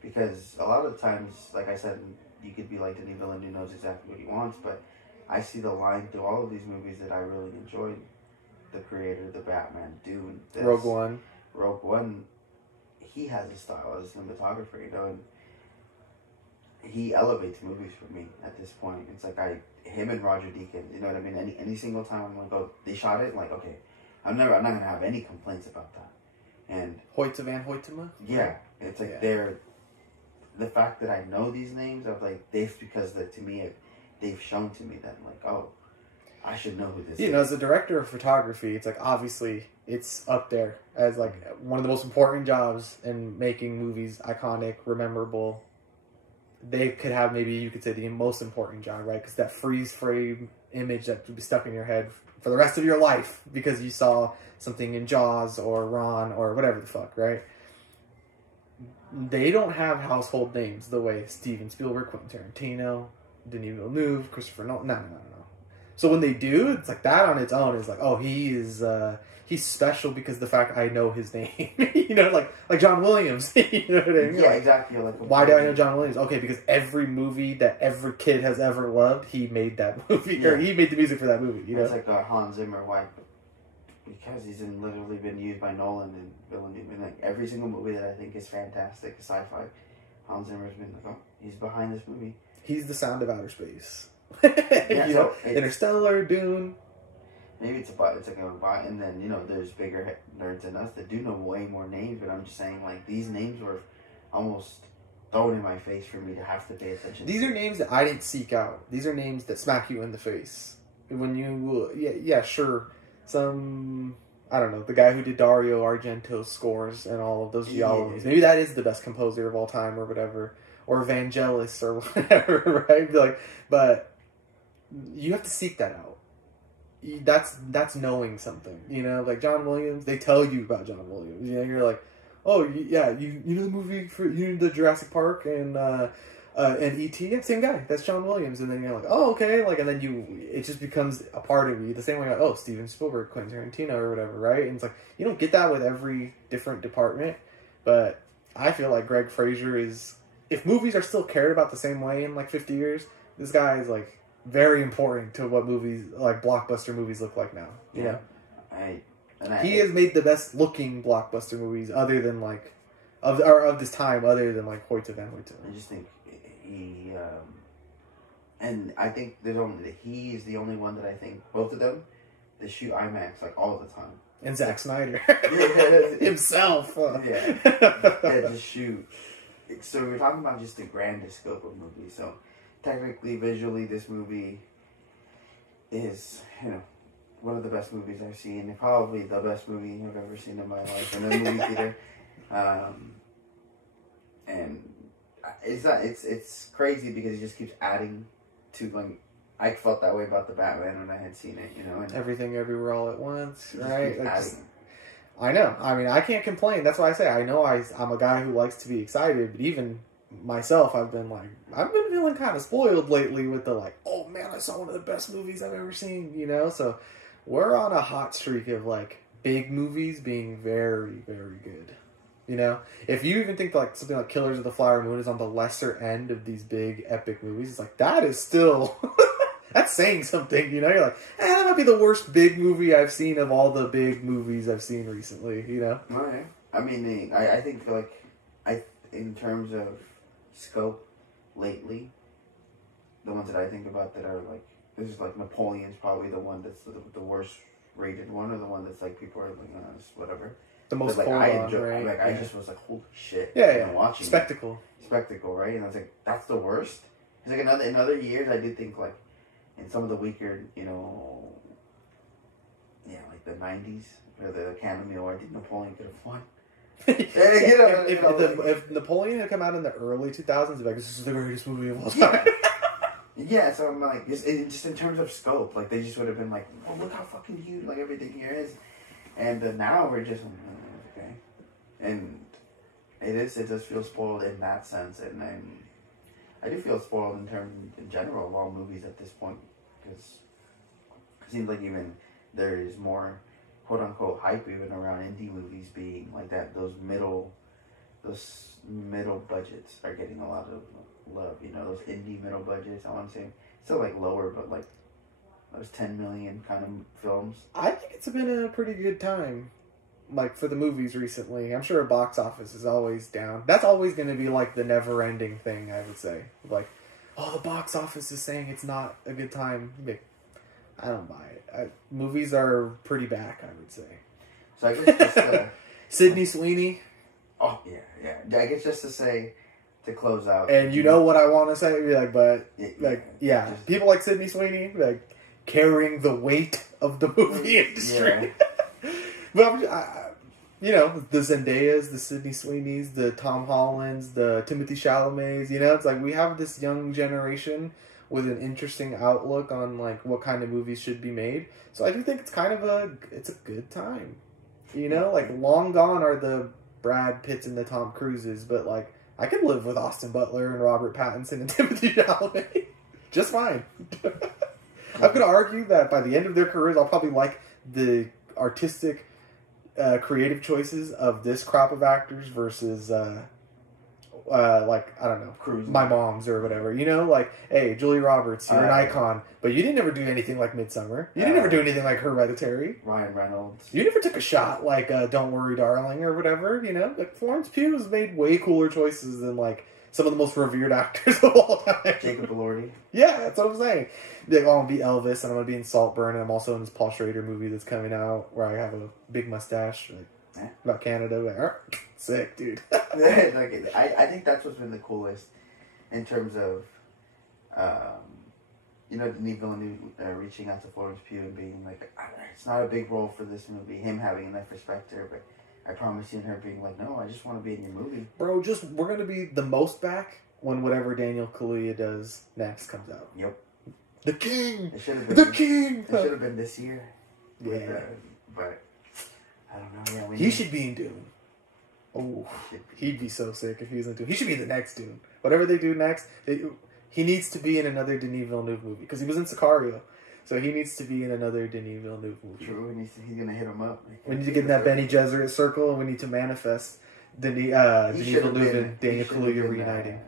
because a lot of times, like I said, you could be like Denis Villeneuve, who knows exactly what he wants, but I see the line through all of these movies that I really enjoyed. The Creator, The Batman, Dune, Rogue One. Rogue One, he has a style as a cinematographer, you know, and he elevates movies for me at this point. It's like him and Roger Deakins, you know what I mean? Any single time I'm gonna go, they shot it, like, okay, I'm not gonna have any complaints about that. And Hoyte van Hoytema? yeah, it's like the fact that I know these names, I'm like, because to me, they've shown to me that, like, oh, I should know who this is. You know, as a director of photography, it's like, obviously, it's up there as, like, one of the most important jobs in making movies iconic, memorable. They could have, maybe you could say, the most important job, right? Because that freeze frame image that would be stuck in your head for the rest of your life because you saw something in Jaws or Ron or whatever the fuck, right? They don't have household names the way Steven Spielberg, Quentin Tarantino, Denis Villeneuve, Christopher Nolan. No. So when they do, it's like that on its own is like, oh, he's special because the fact I know his name, you know, like John Williams, you know what I mean? Yeah, like, exactly. Like, why do I know John Williams? Okay, because every movie that every kid has ever loved, he made that movie, or he made the music for that movie. You know, it's like Hans Zimmer. Why? Because he's literally been used by Nolan and Villeneuve in like every single movie that I think is fantastic, sci-fi. Hans Zimmer's been like, oh, he's behind this movie. He's the sound of outer space. Yeah, you know, Interstellar, Dune. Maybe it's like a, and then, you know, there's bigger nerds than us that do know way more names, but I'm just saying, like, these names were almost thrown in my face for me to have to pay attention These to. are names that I didn't seek out. These are names that smack you in the face. When you, yeah, sure, some, I don't know, the guy who did Dario Argento's scores and all of those giallo movies. Maybe that is the best composer of all time or whatever. or Vangelis or whatever, right? Like, but you have to seek that out. That's knowing something, you know. Like John Williams, they tell you about John Williams. You know, you're like, oh yeah, you know the movie for the Jurassic Park and E.T. Yeah, same guy. That's John Williams. And then you're like, oh okay, like, and then it just becomes a part of you. The same way, like, oh, Steven Spielberg, Quentin Tarantino, or whatever, right? And it's like you don't get that with every different department, but I feel like Greg Fraser is. If movies are still cared about the same way in like 50 years, this guy is like very important to what movies, like blockbuster movies, look like now. You know, he has made the best looking blockbuster movies, other than like of this time, other than like Hoyte van Hoyte. I just think he, and I think he is the only one that I think both of them they shoot IMAX like all the time. And Zack Snyder himself, just shoot. So we're talking about just the grandest scope of movies. So technically, visually, this movie is, you know, one of the best movies I've seen. And probably the best movie I've ever seen in my life in a movie theater. And it's crazy because it just keeps adding to, like, I felt that way about the Batman when I had seen it, you know. And Everything Everywhere All at Once, right? I know. I mean, I can't complain. That's why I say I know I'm a guy who likes to be excited, but even myself, I've been feeling kind of spoiled lately with the like, oh man, I saw one of the best movies I've ever seen, you know? So we're on a hot streak of like big movies being very, very good. You know? If you even think like something like Killers of the Flower Moon is on the lesser end of these big epic movies, it's like that is still that's saying something, you know? You're like, that might be the worst big movie I've seen of all the big movies I've seen recently, you know? Right. I mean, I think, like, in terms of scope, lately, the ones that I think about that are, like, this is, like, Napoleon's probably the one that's the worst rated one, or the one that's, like, people are, like, whatever. The most like, I enjoy, right? Like, I just was like, holy shit. Yeah. Watching Spectacle, right? And I was like, that's the worst? It's like, in other years, I did think, like, in some of the weaker, you know, like the 90s, or the Academy Award, I think Napoleon could have won. If Napoleon had come out in the early 2000s, it'd be like, this is the greatest movie of all time. Yeah, so I'm like, just in terms of scope, like, they just would have been like, oh, look how fucking huge, like, everything here is. And now we're just, okay. And it does feel spoiled in that sense, and then I do feel spoiled in general of all movies at this point, because it seems like even there is more quote unquote hype even around indie movies being like that. Those middle budgets are getting a lot of love. You know, those indie middle budgets. I want to say still like lower, but like those 10 million kind of films. I think it's been a pretty good time. Like, for the movies recently, I'm sure a box office is always down. That's always going to be, like, the never-ending thing, I would say. Like, oh, the box office is saying it's not a good time. Like, I don't buy it. Movies are pretty back, I would say. So I guess just... Sydney Sweeney. Oh, yeah. I guess just to say, to close out... And you know what I want to say? Just, people like Sydney Sweeney, like, carrying the weight of the movie industry. Yeah. But you know, the Zendayas, the Sydney Sweeneys, the Tom Hollands, the Timothy Chalamets, you know, it's like we have this young generation with an interesting outlook on like what kind of movies should be made. So I do think it's kind of it's a good time. You know, like long gone are the Brad Pitts and the Tom Cruises, but like I could live with Austin Butler and Robert Pattinson and Timothy Chalamet just fine. I'm going to argue that by the end of their careers, I'll probably like the artistic creative choices of this crop of actors versus like, I don't know, Cruising. My Mom's or whatever, you know, like, hey, Julia Roberts, you're an icon, but you didn't ever do anything like Midsommar. You didn't ever do anything like Hereditary. Ryan Reynolds. You never took a shot like Don't Worry Darling or whatever, you know, like Florence Pugh has made way cooler choices than like some of the most revered actors of all time. Jacob Elordi. Yeah, that's what I'm saying. Like, oh, I'm going to be Elvis, and I'm going to be in Saltburn, and I'm also in this Paul Schrader movie that's coming out where I have a big mustache, like, about Canada. Like, sick, dude. I think that's what's been the coolest in terms of, you know, Denis Villeneuve reaching out to Florence Pugh and being like, it's not a big role for this movie, him having enough respect to her, but I promise you, and her being like, no, I just want to be in your movie. Bro, we're going to be the most back when whatever Daniel Kaluuya does next comes out. Yep. The King! It should have been, The King! It should have been this year. Yeah. But, I don't know. Yeah, He should be in Dune. Oh, he'd be so sick if he was in Dune. He should be the next Dune. Whatever they do next, he needs to be in another Denis Villeneuve movie. Because he was in Sicario. So he needs to be in another Denis Villeneuve movie. True, he's going to hit him up. We need to get in that Bene Gesserit circle, and we need to manifest Denis Villeneuve and Daniel Kaluuya reuniting.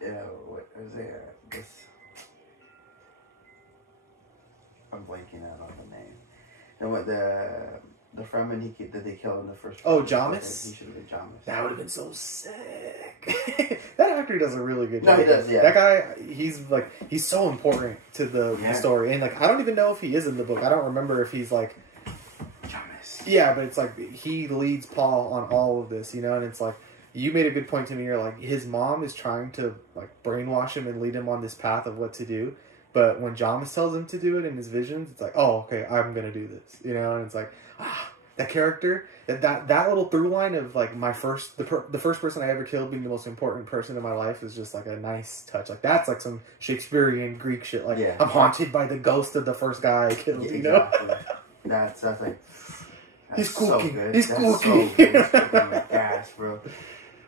What was it? I'm blanking out on the name. And what the Fremen that they killed in the first. Oh, Jamis? He should have been Jamis. That would have been so sick. That actor does a really good No, job. he does. Yeah. That guy, he's so important to the story, and I don't even know if he is in the book. I don't remember if he's Jamis. Yeah, but it's he leads Paul on all of this, and it's you made a good point to me. You're his mom is trying to brainwash him and lead him on this path of what to do. But when Jamis tells him to do it in his visions, it's oh, okay, I'm gonna do this, and it's that character, that little through line of the first person I ever killed being the most important person in my life is just a nice touch. That's some Shakespearean Greek shit. I'm haunted by the ghost of the first guy I killed. Exactly. That's he's cooking. So he's cooking. So good. He's cooking with gas, bro.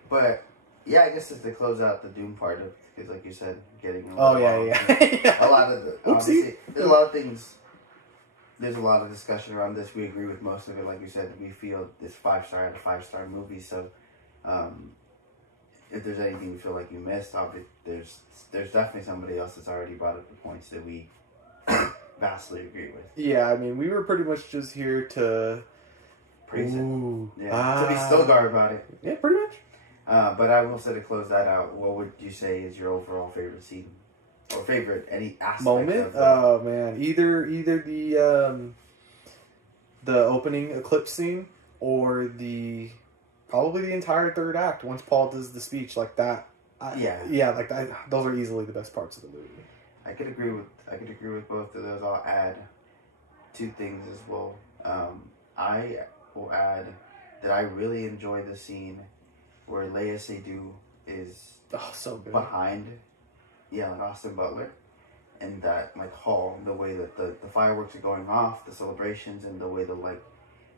But yeah, I guess just to close out the Dune part of, because like you said, getting yeah. A lot of obviously there's a lot of things. There's a lot of discussion around this. We agree with most of it. Like you said, we feel it's 5-star out of 5-star movie. So, if there's anything we feel like you missed, there's definitely somebody else that's already brought up the points that we vastly agree with. Yeah, I mean, we were pretty much just here to praise it. Yeah, to be still guard about it. Yeah, pretty much. But I will say to close that out, what would you say is your overall favorite scene? Or favorite any aspect moment? Oh man, either the opening eclipse scene or probably the entire third act once Paul does the speech that. Those are easily the best parts of the movie. I could agree with both of those. I'll add 2 things as well. I will add that I really enjoy the scene where Léa Seydoux is so good behind Austin Butler, and that hall, the way that the fireworks are going off, the celebrations, and the way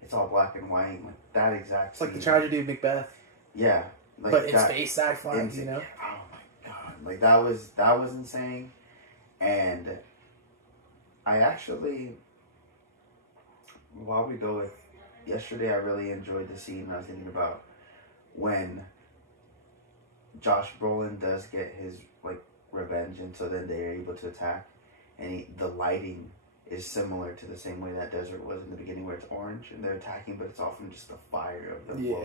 it's all black and white, that exact. It's like the tragedy of Macbeth. Yeah, but in space sci-fi, Oh my god, that was insane, and I actually, while we go with yesterday, I really enjoyed the scene. I was thinking about when Josh Brolin does get his revenge, and so then they are able to attack, and the lighting is similar to the same way that desert was in the beginning, where it's orange and they're attacking, but it's often just the fire of the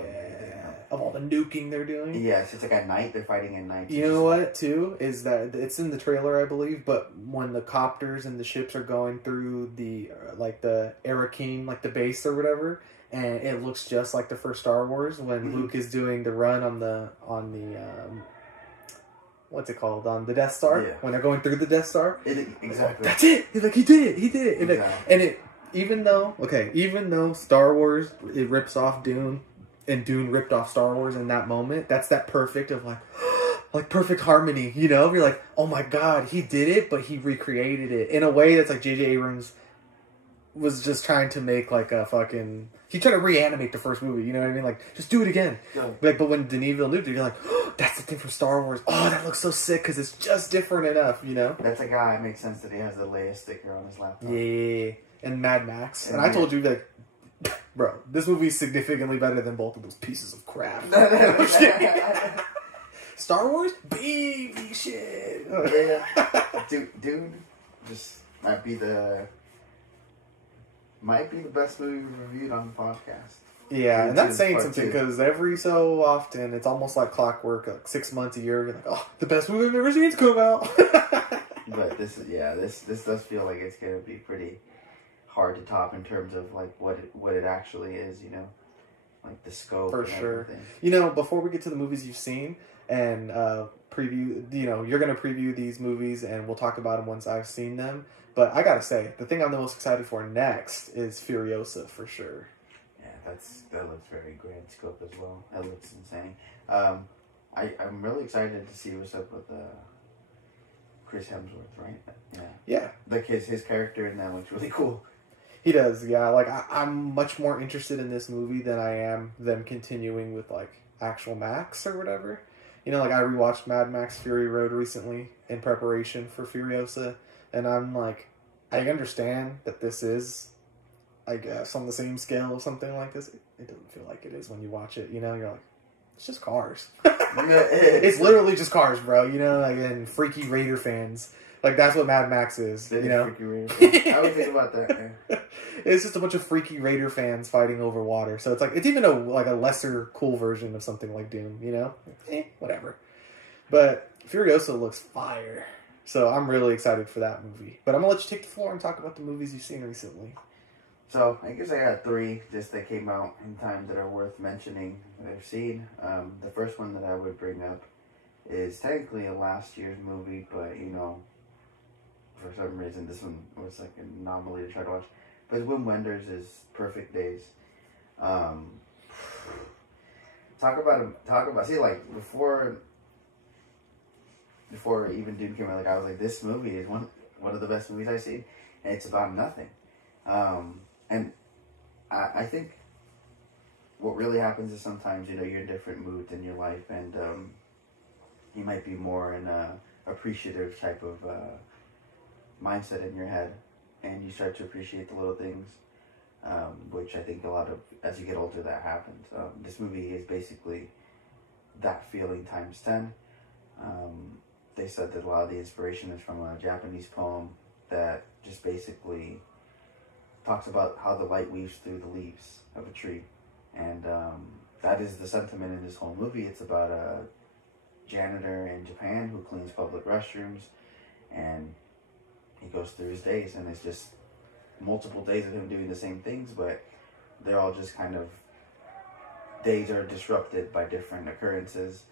of all the nuking they're doing. Yes, it's at night. They're fighting at night. You know what? Too is that it's in the trailer, I believe. But when the copters and the ships are going through the the Arrakeen, the base or whatever, and it looks just like the first Star Wars when Luke is doing the run on the what's it called? On the Death Star. Yeah. When they're going through the Death Star. Exactly. That's it. He's he did it. Exactly. And even though Star Wars, it rips off Dune, and Dune ripped off Star Wars in that moment, that's that perfect of perfect harmony, You're oh my god, he did it, but he recreated it in a way that's J.J. Abrams was just trying to make a fucking... He tried to reanimate the first movie, you know what I mean? Just do it again. Yeah. But when Denis Villeneuve did, you're oh, that's the thing from Star Wars. Oh, that looks so sick because it's just different enough, That's a guy. It makes sense that he has the Leia sticker on his laptop. Yeah. And Mad Max. And I told you, bro, this movie's significantly better than both of those pieces of crap. Star Wars? Baby shit. Yeah. Dude, just might be the best movie we've reviewed on the podcast. Yeah, and that's saying something because every so often it's almost like clockwork. 6 months a year, you're the best movie I've ever seen's come out. But this does feel like it's gonna be pretty hard to top in terms of what it actually is, the scope. For sure. Before we get to the movies you've seen and preview, you're gonna preview these movies and we'll talk about them once I've seen them. But I gotta say, the thing I'm the most excited for next is Furiosa, for sure. Yeah, that looks very grand scope as well. That looks insane. I'm really excited to see what's up with Chris Hemsworth, right? Yeah. Yeah. Like his character in that looks really cool. He does, yeah. Like, I'm much more interested in this movie than I am them continuing with, like, actual Max or whatever. You know, like, I rewatched Mad Max Fury Road recently in preparation for Furiosa, and I'm like, I understand that this is, I guess, on the same scale of something like this. It doesn't feel like it is when you watch it, you know? You're like, it's just cars. It's literally just cars, bro, you know? Like, and freaky Raider fans. Like, that's what Mad Max is, you know? Freaky Raider fans. I would think about that, yeah. It's just a bunch of freaky Raider fans fighting over water. So it's like, it's even a lesser cool version of something like Dune, you know? Whatever. But Furiosa looks fire. So I'm really excited for that movie. But I'm going to let you take the floor and talk about the movies you've seen recently. So I guess I got 3 just that came out in time that are worth mentioning that I've seen. The first one that I would bring up is technically a last year's movie, but, you know, for some reason this one was like an anomaly to try to watch. But Wim Wenders' Perfect Days. Talk about see, like, before even Dune came out, like, I was like, this movie is one of the best movies I've seen, and it's about nothing. And I think what really happens is sometimes, you know, you're in different moods in your life, and you might be more in a appreciative type of mindset in your head, and you start to appreciate the little things, which I think a lot of, as you get older, that happens. This movie is basically that feeling times 10. They said that a lot of the inspiration is from a Japanese poem that just basically talks about how the light weaves through the leaves of a tree. And that is the sentiment in this whole movie. It's about a janitor in Japan who cleans public restrooms, and he goes through his days, and it's just multiple days of him doing the same things, but they're all just kind of, days are disrupted by different occurrences,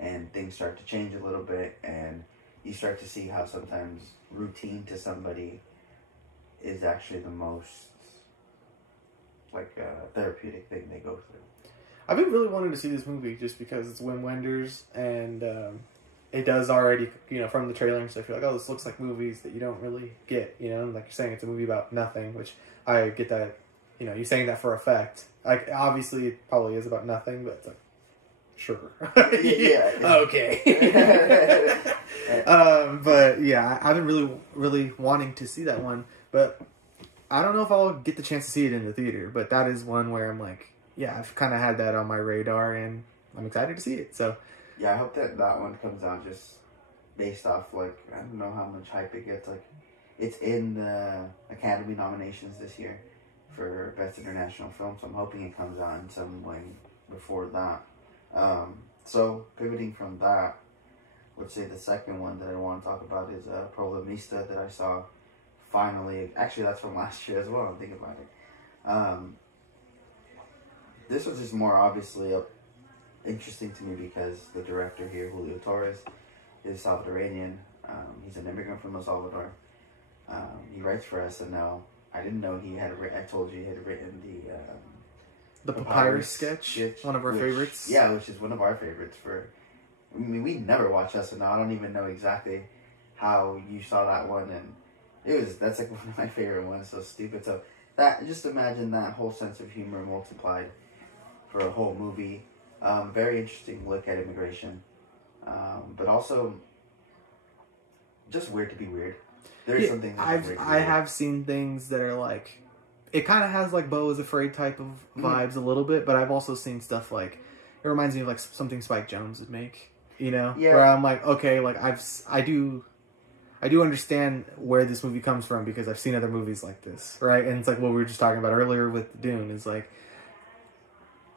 and things start to change a little bit, and you start to see how sometimes routine to somebody is actually the most, like, therapeutic thing they go through. I've been really wanting to see this movie just because it's Wim Wenders, and it does already, you know, from the trailer and stuff, you're like, oh, this looks like movies that you don't really get, you know? Like you're saying, it's a movie about nothing, which I get that, you know, you're saying that for effect. Like, obviously, it probably is about nothing, but it's like, sure. Yeah. Okay. But yeah, I've been really, really wanting to see that one, but I don't know if I'll get the chance to see it in the theater, but that is one where I'm like, yeah, I've kind of had that on my radar, and I'm excited to see it, so. Yeah, I hope that one comes out just based off, like, I don't know how much hype it gets. Like, it's in the Academy nominations this year for Best International Film, so I'm hoping it comes out in some way before that. So, pivoting from that, let's say the second one that I want to talk about is Problemista that I saw finally. Actually, that's from last year as well, I'm thinking about it. This was just more obviously interesting to me because the director here, Julio Torres, is Salvadorian. He's an immigrant from El Salvador. He writes for SNL. I didn't know he had I told you he had written the Papyrus sketch, one of our favorites. Yeah, which is one of our favorites. I mean, we never watch SNL. I don't even know exactly how you saw that one, and that's like one of my favorite ones. So stupid. So that, just imagine that whole sense of humor multiplied for a whole movie. Very interesting look at immigration, but also just weird to be weird. There's something I have seen things that are like, it kind of has like Beau is Afraid type of vibes a little bit, but I've also seen stuff like, it reminds me of like something Spike Jonze would make, you know, where I'm like, okay, like I do understand where this movie comes from because I've seen other movies like this, right? And it's like what we were just talking about earlier with Dune is like,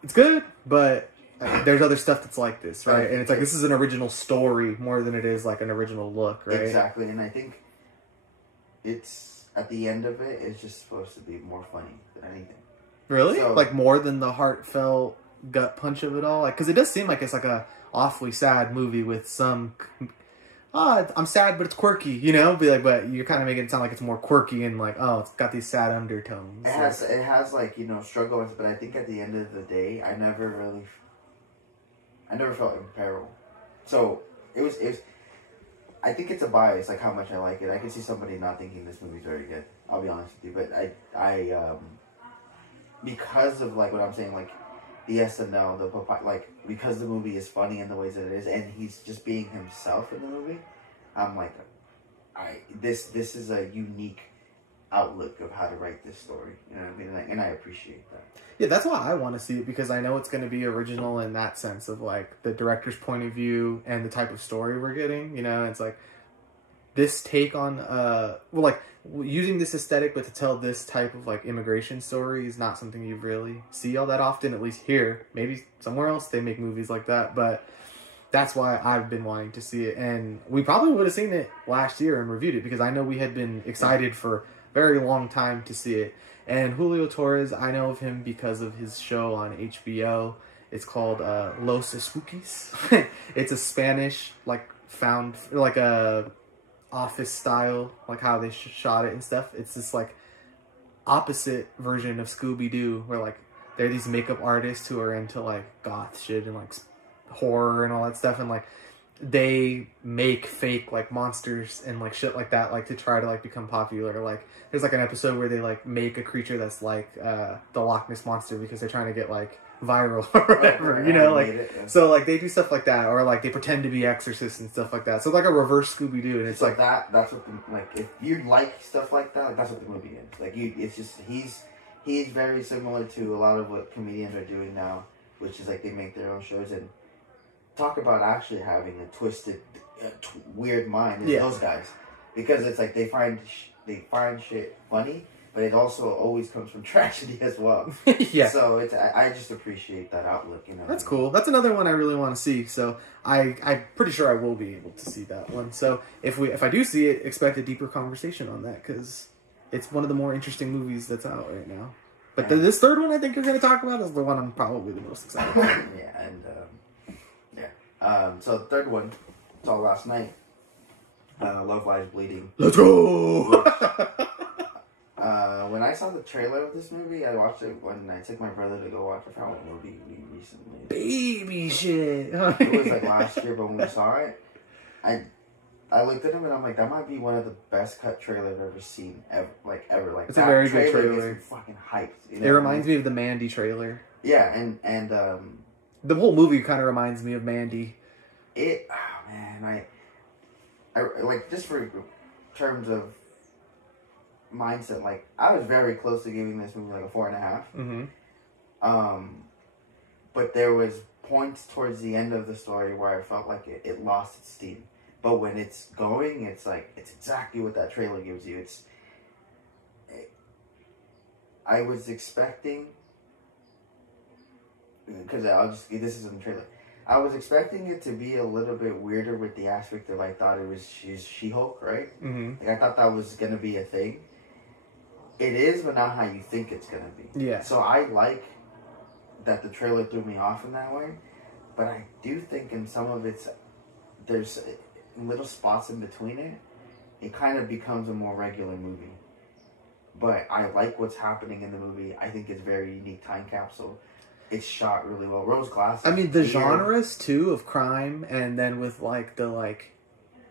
it's good, but there's other stuff that's like this, right? And it's like, this is an original story more than it is like an original look, right? Exactly, and I think it's, at the end of it, it's just supposed to be more funny than anything. Really? So, like more than the heartfelt gut punch of it all? Like, because it does seem like it's like a awfully sad movie with some, I'm sad, but it's quirky, you know? But you're kind of making it sound like it's more quirky and like, oh, it's got these sad undertones. It has like, you know, struggles, but I think at the end of the day, I never felt in peril So it was. I think it's a bias, like how much I like it. I can see somebody not thinking this movie's very good. I'll be honest with you, but I because of like what I'm saying, like the SNL, like because the movie is funny in the ways that it is, and he's just being himself in the movie. I'm like, this is a unique outlook of how to write this story. You know what I mean? Like, and I appreciate that. Yeah, that's why I want to see it, because I know it's going to be original in that sense of like the director's point of view and the type of story we're getting. You know, it's like this take on like using this aesthetic, but to tell this type of like immigration story is not something you really see all that often. At least here, maybe somewhere else they make movies like that, but that's why I've been wanting to see it. And we probably would have seen it last year and reviewed it, because I know we had been excited for a very long time to see it. And Julio Torres, I know of him because of his show on HBO. It's called Los Spookies. It's a Spanish, like, found, like a Office style, like how they shot it and stuff. It's this, like, opposite version of Scooby-Doo, where, like, they're these makeup artists who are into, like, goth shit and, like, horror and all that stuff. And, like, they make fake like monsters and like shit like that, like to try to like become popular. Like there's like an episode where they like make a creature that's like the Loch Ness monster, because they're trying to get like viral or whatever, you know, like so like they do stuff like that, or like they pretend to be exorcists and stuff like that. So like a reverse Scooby-Doo, and it's so like that's what the, like if you like stuff like that, like, that's what the movie is. Like it's just he's very similar to a lot of what comedians are doing now, which is like they make their own shows. And talk about actually having a twisted, weird mind is those guys, because it's like they find shit funny, but it also always comes from tragedy as well. Yeah. So it's I just appreciate that outlook. You know. That's cool. That's another one I really want to see. So I'm pretty sure I will be able to see that one. So if I do see it, expect a deeper conversation on that, because it's one of the more interesting movies that's out right now. But this third one I think you're going to talk about is the one I'm probably the most excited about. Yeah, and. So the third one, saw last night. Love Lies Bleeding. Let's go! When I saw the trailer of this movie, I watched it when I took my brother to go watch a film movie recently. Baby shit. It was like last year, but when we saw it, I looked at him and I'm like, that might be one of the best cut trailers I've ever seen ever. Like it's a very good trailer. Gets me fucking hyped. You know it reminds me of the Mandy trailer. Yeah, and the whole movie kind of reminds me of Mandy. Oh man, I like, just for terms of mindset, like I was very close to giving this movie like a 4.5. Mm-hmm. But there was points towards the end of the story where I felt like it lost its steam. But when it's going, it's like it's exactly what that trailer gives you. I was expecting, because this is in the trailer. I was expecting it to be a little bit weirder with the aspect of I thought it was she's She-Hulk, right? Mm-hmm. Like I thought that was gonna be a thing. It is, but not how you think it's gonna be. Yeah. So I like that the trailer threw me off in that way, but I do think in some of there's little spots in between it. It kind of becomes a more regular movie. But I like what's happening in the movie. I think it's a very unique time capsule. It's shot really well. Rose Glass. I mean, the genres too of crime, and then with like the like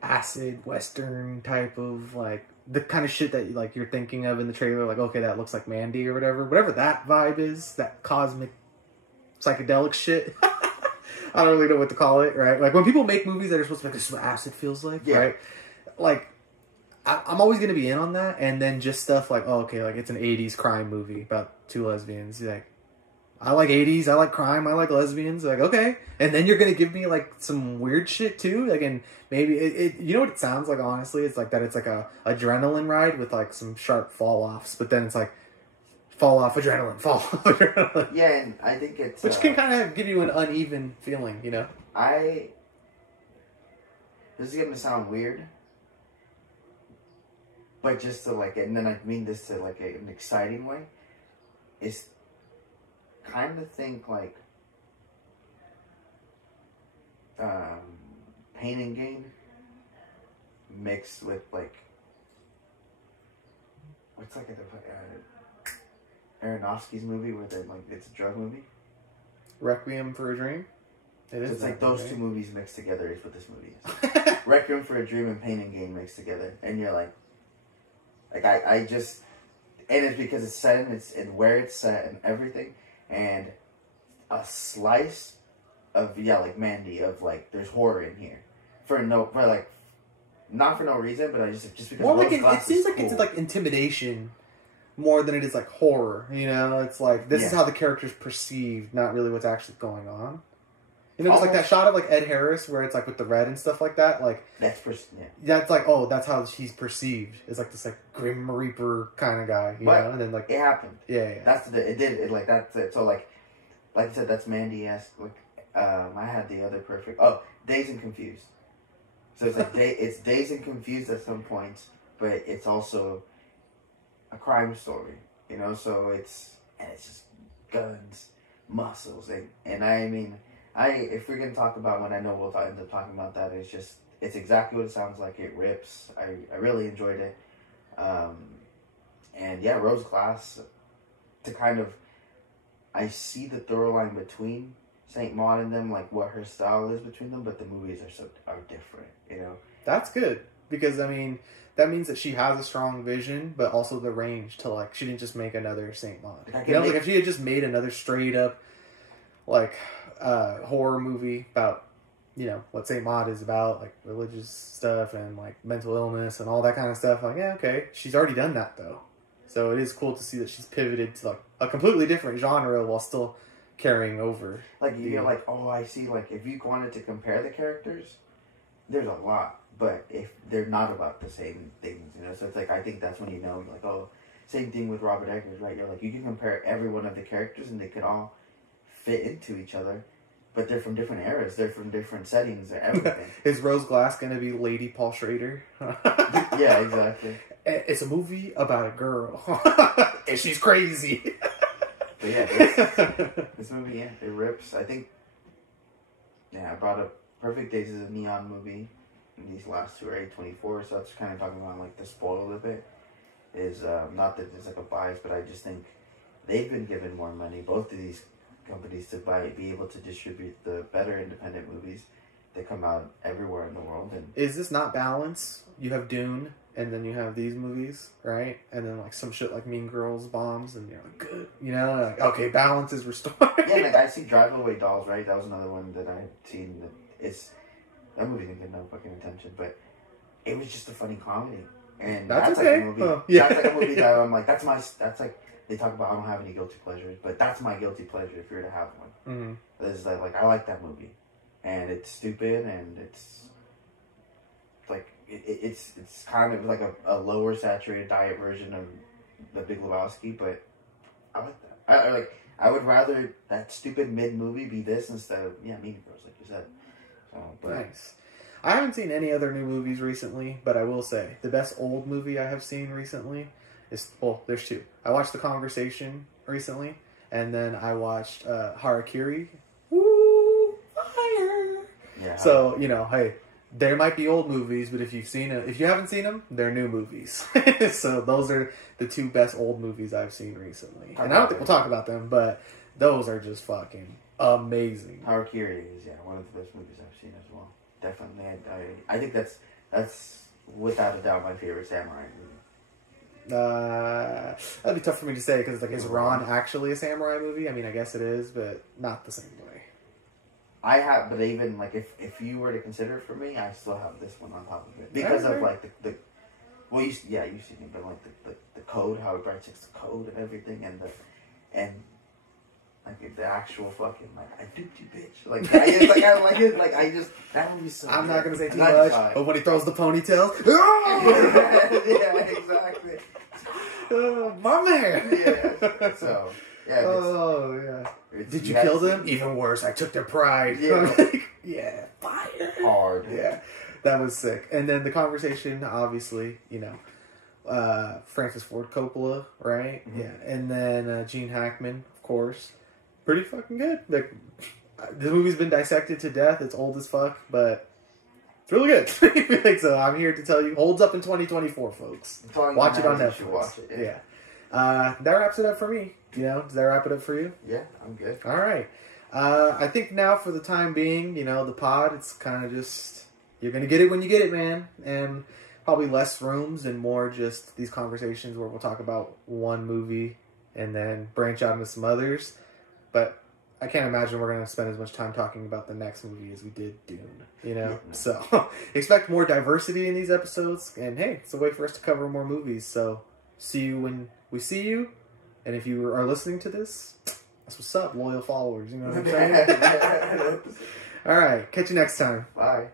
acid western type of like the kind of shit that like you're thinking of in the trailer. Like, okay, that looks like Mandy or whatever that vibe is, that cosmic psychedelic shit. I don't really know what to call it, right? Like when people make movies that are supposed to be like, this is what acid feels like, right? Like I'm always gonna be in on that, and then just stuff like, oh, okay, like it's an '80s crime movie about two lesbians, like. I like 80s, I like crime, I like lesbians, like, okay. And then you're going to give me, like, some weird shit, too? Like, and maybe, you know what it sounds like, honestly? It's like that it's like a adrenaline ride with, like, some sharp fall-offs. But then it's like, fall off, adrenaline, fall off, adrenaline. Yeah, and I think it's... Which can kind of give you an uneven feeling, you know? This is going to sound weird. But just to, like, and then I mean this to, like, an exciting way. It's... kind of think like Pain and Gain mixed with like what's like Aronofsky's movie where they like it's a drug movie. Requiem for a Dream. It is. So it's like those two movies mixed together is what this movie is. Requiem for a Dream and Pain and Gain mixed together, and you're like I just, and it's because it's set and where it's set and everything, and a slice of like Mandy of like there's horror in here for like not for no reason, but I just because more like it seems like cool. It's like intimidation more than it is like horror. You know, it's like this is how the character's perceived, not really what's actually going on. You know, it's like that shot of like Ed Harris where it's like with the red and stuff like that. Like that's like that's how he's perceived. It's like this like Grim Reaper kind of guy, you know. And then like it happened. Yeah. That's that's it. So like I said, that's Mandy-esque. Like I had the other perfect. Oh, Dazed and Confused. So it's like it's Dazed and Confused at some points, but it's also a crime story. You know, so it's just guns, muscles, and I mean. If we're gonna talk about one, I know we'll end up talking about that. It's exactly what it sounds like. It rips. I really enjoyed it, and yeah, Rose Glass. To kind of, I see the thorough line between Saint Maud and them, like what her style is between them, but the movies are different. You know, that's good because I mean that means that she has a strong vision, but also the range to like she didn't just make another Saint Maud. You know, like if she had just made another straight up, like. Horror movie about, you know, what Saint Maud is about, like religious stuff and like mental illness and all that kind of stuff. Like, yeah, okay. She's already done that though. So it is cool to see that she's pivoted to like a completely different genre while still carrying over. Like, you're like, oh, I see. Like, if you wanted to compare the characters, there's a lot. But if they're not about the same things, you know, so it's like, I think that's when you know, like, oh, same thing with Robert Eggers, right? You're like, you can compare every one of the characters and they could all fit into each other, but they're from different eras. They're from different settings and everything. Is Rose Glass going to be Lady Paul Schrader? Yeah, exactly. It's a movie about a girl. And she's crazy. But yeah, this movie, it rips. I think, I brought up Perfect Days is a neon movie. And these last two are A24, so that's kind of talking about like the spoil of it. Is not that there's like a bias, but I just think they've been given more money, both of these companies, to be able to distribute the better independent movies that come out everywhere in the world. And is this not balance? You have Dune, and then you have these movies, right? And then like some shit like Mean Girls bombs, and you're like, good, you know, like, okay, balance is restored. Yeah, like I see Drive Away Dolls, right? That was another one that I've seen. That movie didn't get no fucking attention, but it was just a funny comedy, and that's okay. Like a movie. Yeah. That's like a movie that I'm like, that's like. They talk about I don't have any guilty pleasures, but that's my guilty pleasure if you're to have one. Mm-hmm. Is that like I like that movie, and it's stupid and it's like it's kind of like a lower saturated diet version of The Big Lebowski, but I like that. I would rather that stupid mid movie be this instead of Mean Girls, like you said. So, nice. I haven't seen any other new movies recently, but I will say the best old movie I have seen recently. There's two. I watched The Conversation recently, and then I watched Harakiri. Woo! Fire! Yeah. So, you know, hey, there might be old movies, but if you haven't seen them, they're new movies. So those are the two best old movies I've seen recently. And I don't think we'll talk about them, but those are just fucking amazing. Harakiri is, one of the best movies I've seen as well. Definitely. I think that's without a doubt my favorite samurai movie. That'd be tough for me to say because like, is Ron actually a samurai movie? I mean, I guess it is, but not the same way. But even like if you were to consider it for me, I still have this one on top of it because of like the you've seen it, but like the code, how it breaks the code and everything, and like the actual fucking like I duped you, bitch. Like I like it. Like I just that movie's so. I'm not gonna say too much, but when he throws the ponytail, yeah, exactly. My man. Yeah. So yeah. Oh yeah. Did you kill them? Even worse, I took their pride. Yeah. Yeah. Fire. Hard. Yeah. That was sick. And then The Conversation, obviously, you know, Francis Ford Coppola, right? Mm-hmm. Yeah. And then Gene Hackman, of course. Pretty fucking good. Like, this movie's been dissected to death. It's old as fuck, but it's really good. So I'm here to tell you, holds up in 2024, folks. Watch it on Netflix. Watch it, yeah. That wraps it up for me. You know, does that wrap it up for you? Yeah, I'm good. All right. I think now for the time being, the pod, it's kind of just, you're going to get it when you get it, man. And probably less rooms and more just these conversations where we'll talk about one movie and then branch out into some others. But I can't imagine we're going to spend as much time talking about the next movie as we did Dune, Yeah. So expect more diversity in these episodes. And hey, it's a way for us to cover more movies. So see you when we see you. And if you are listening to this, that's what's up, loyal followers. You know what I'm saying? All right. Catch you next time. Bye.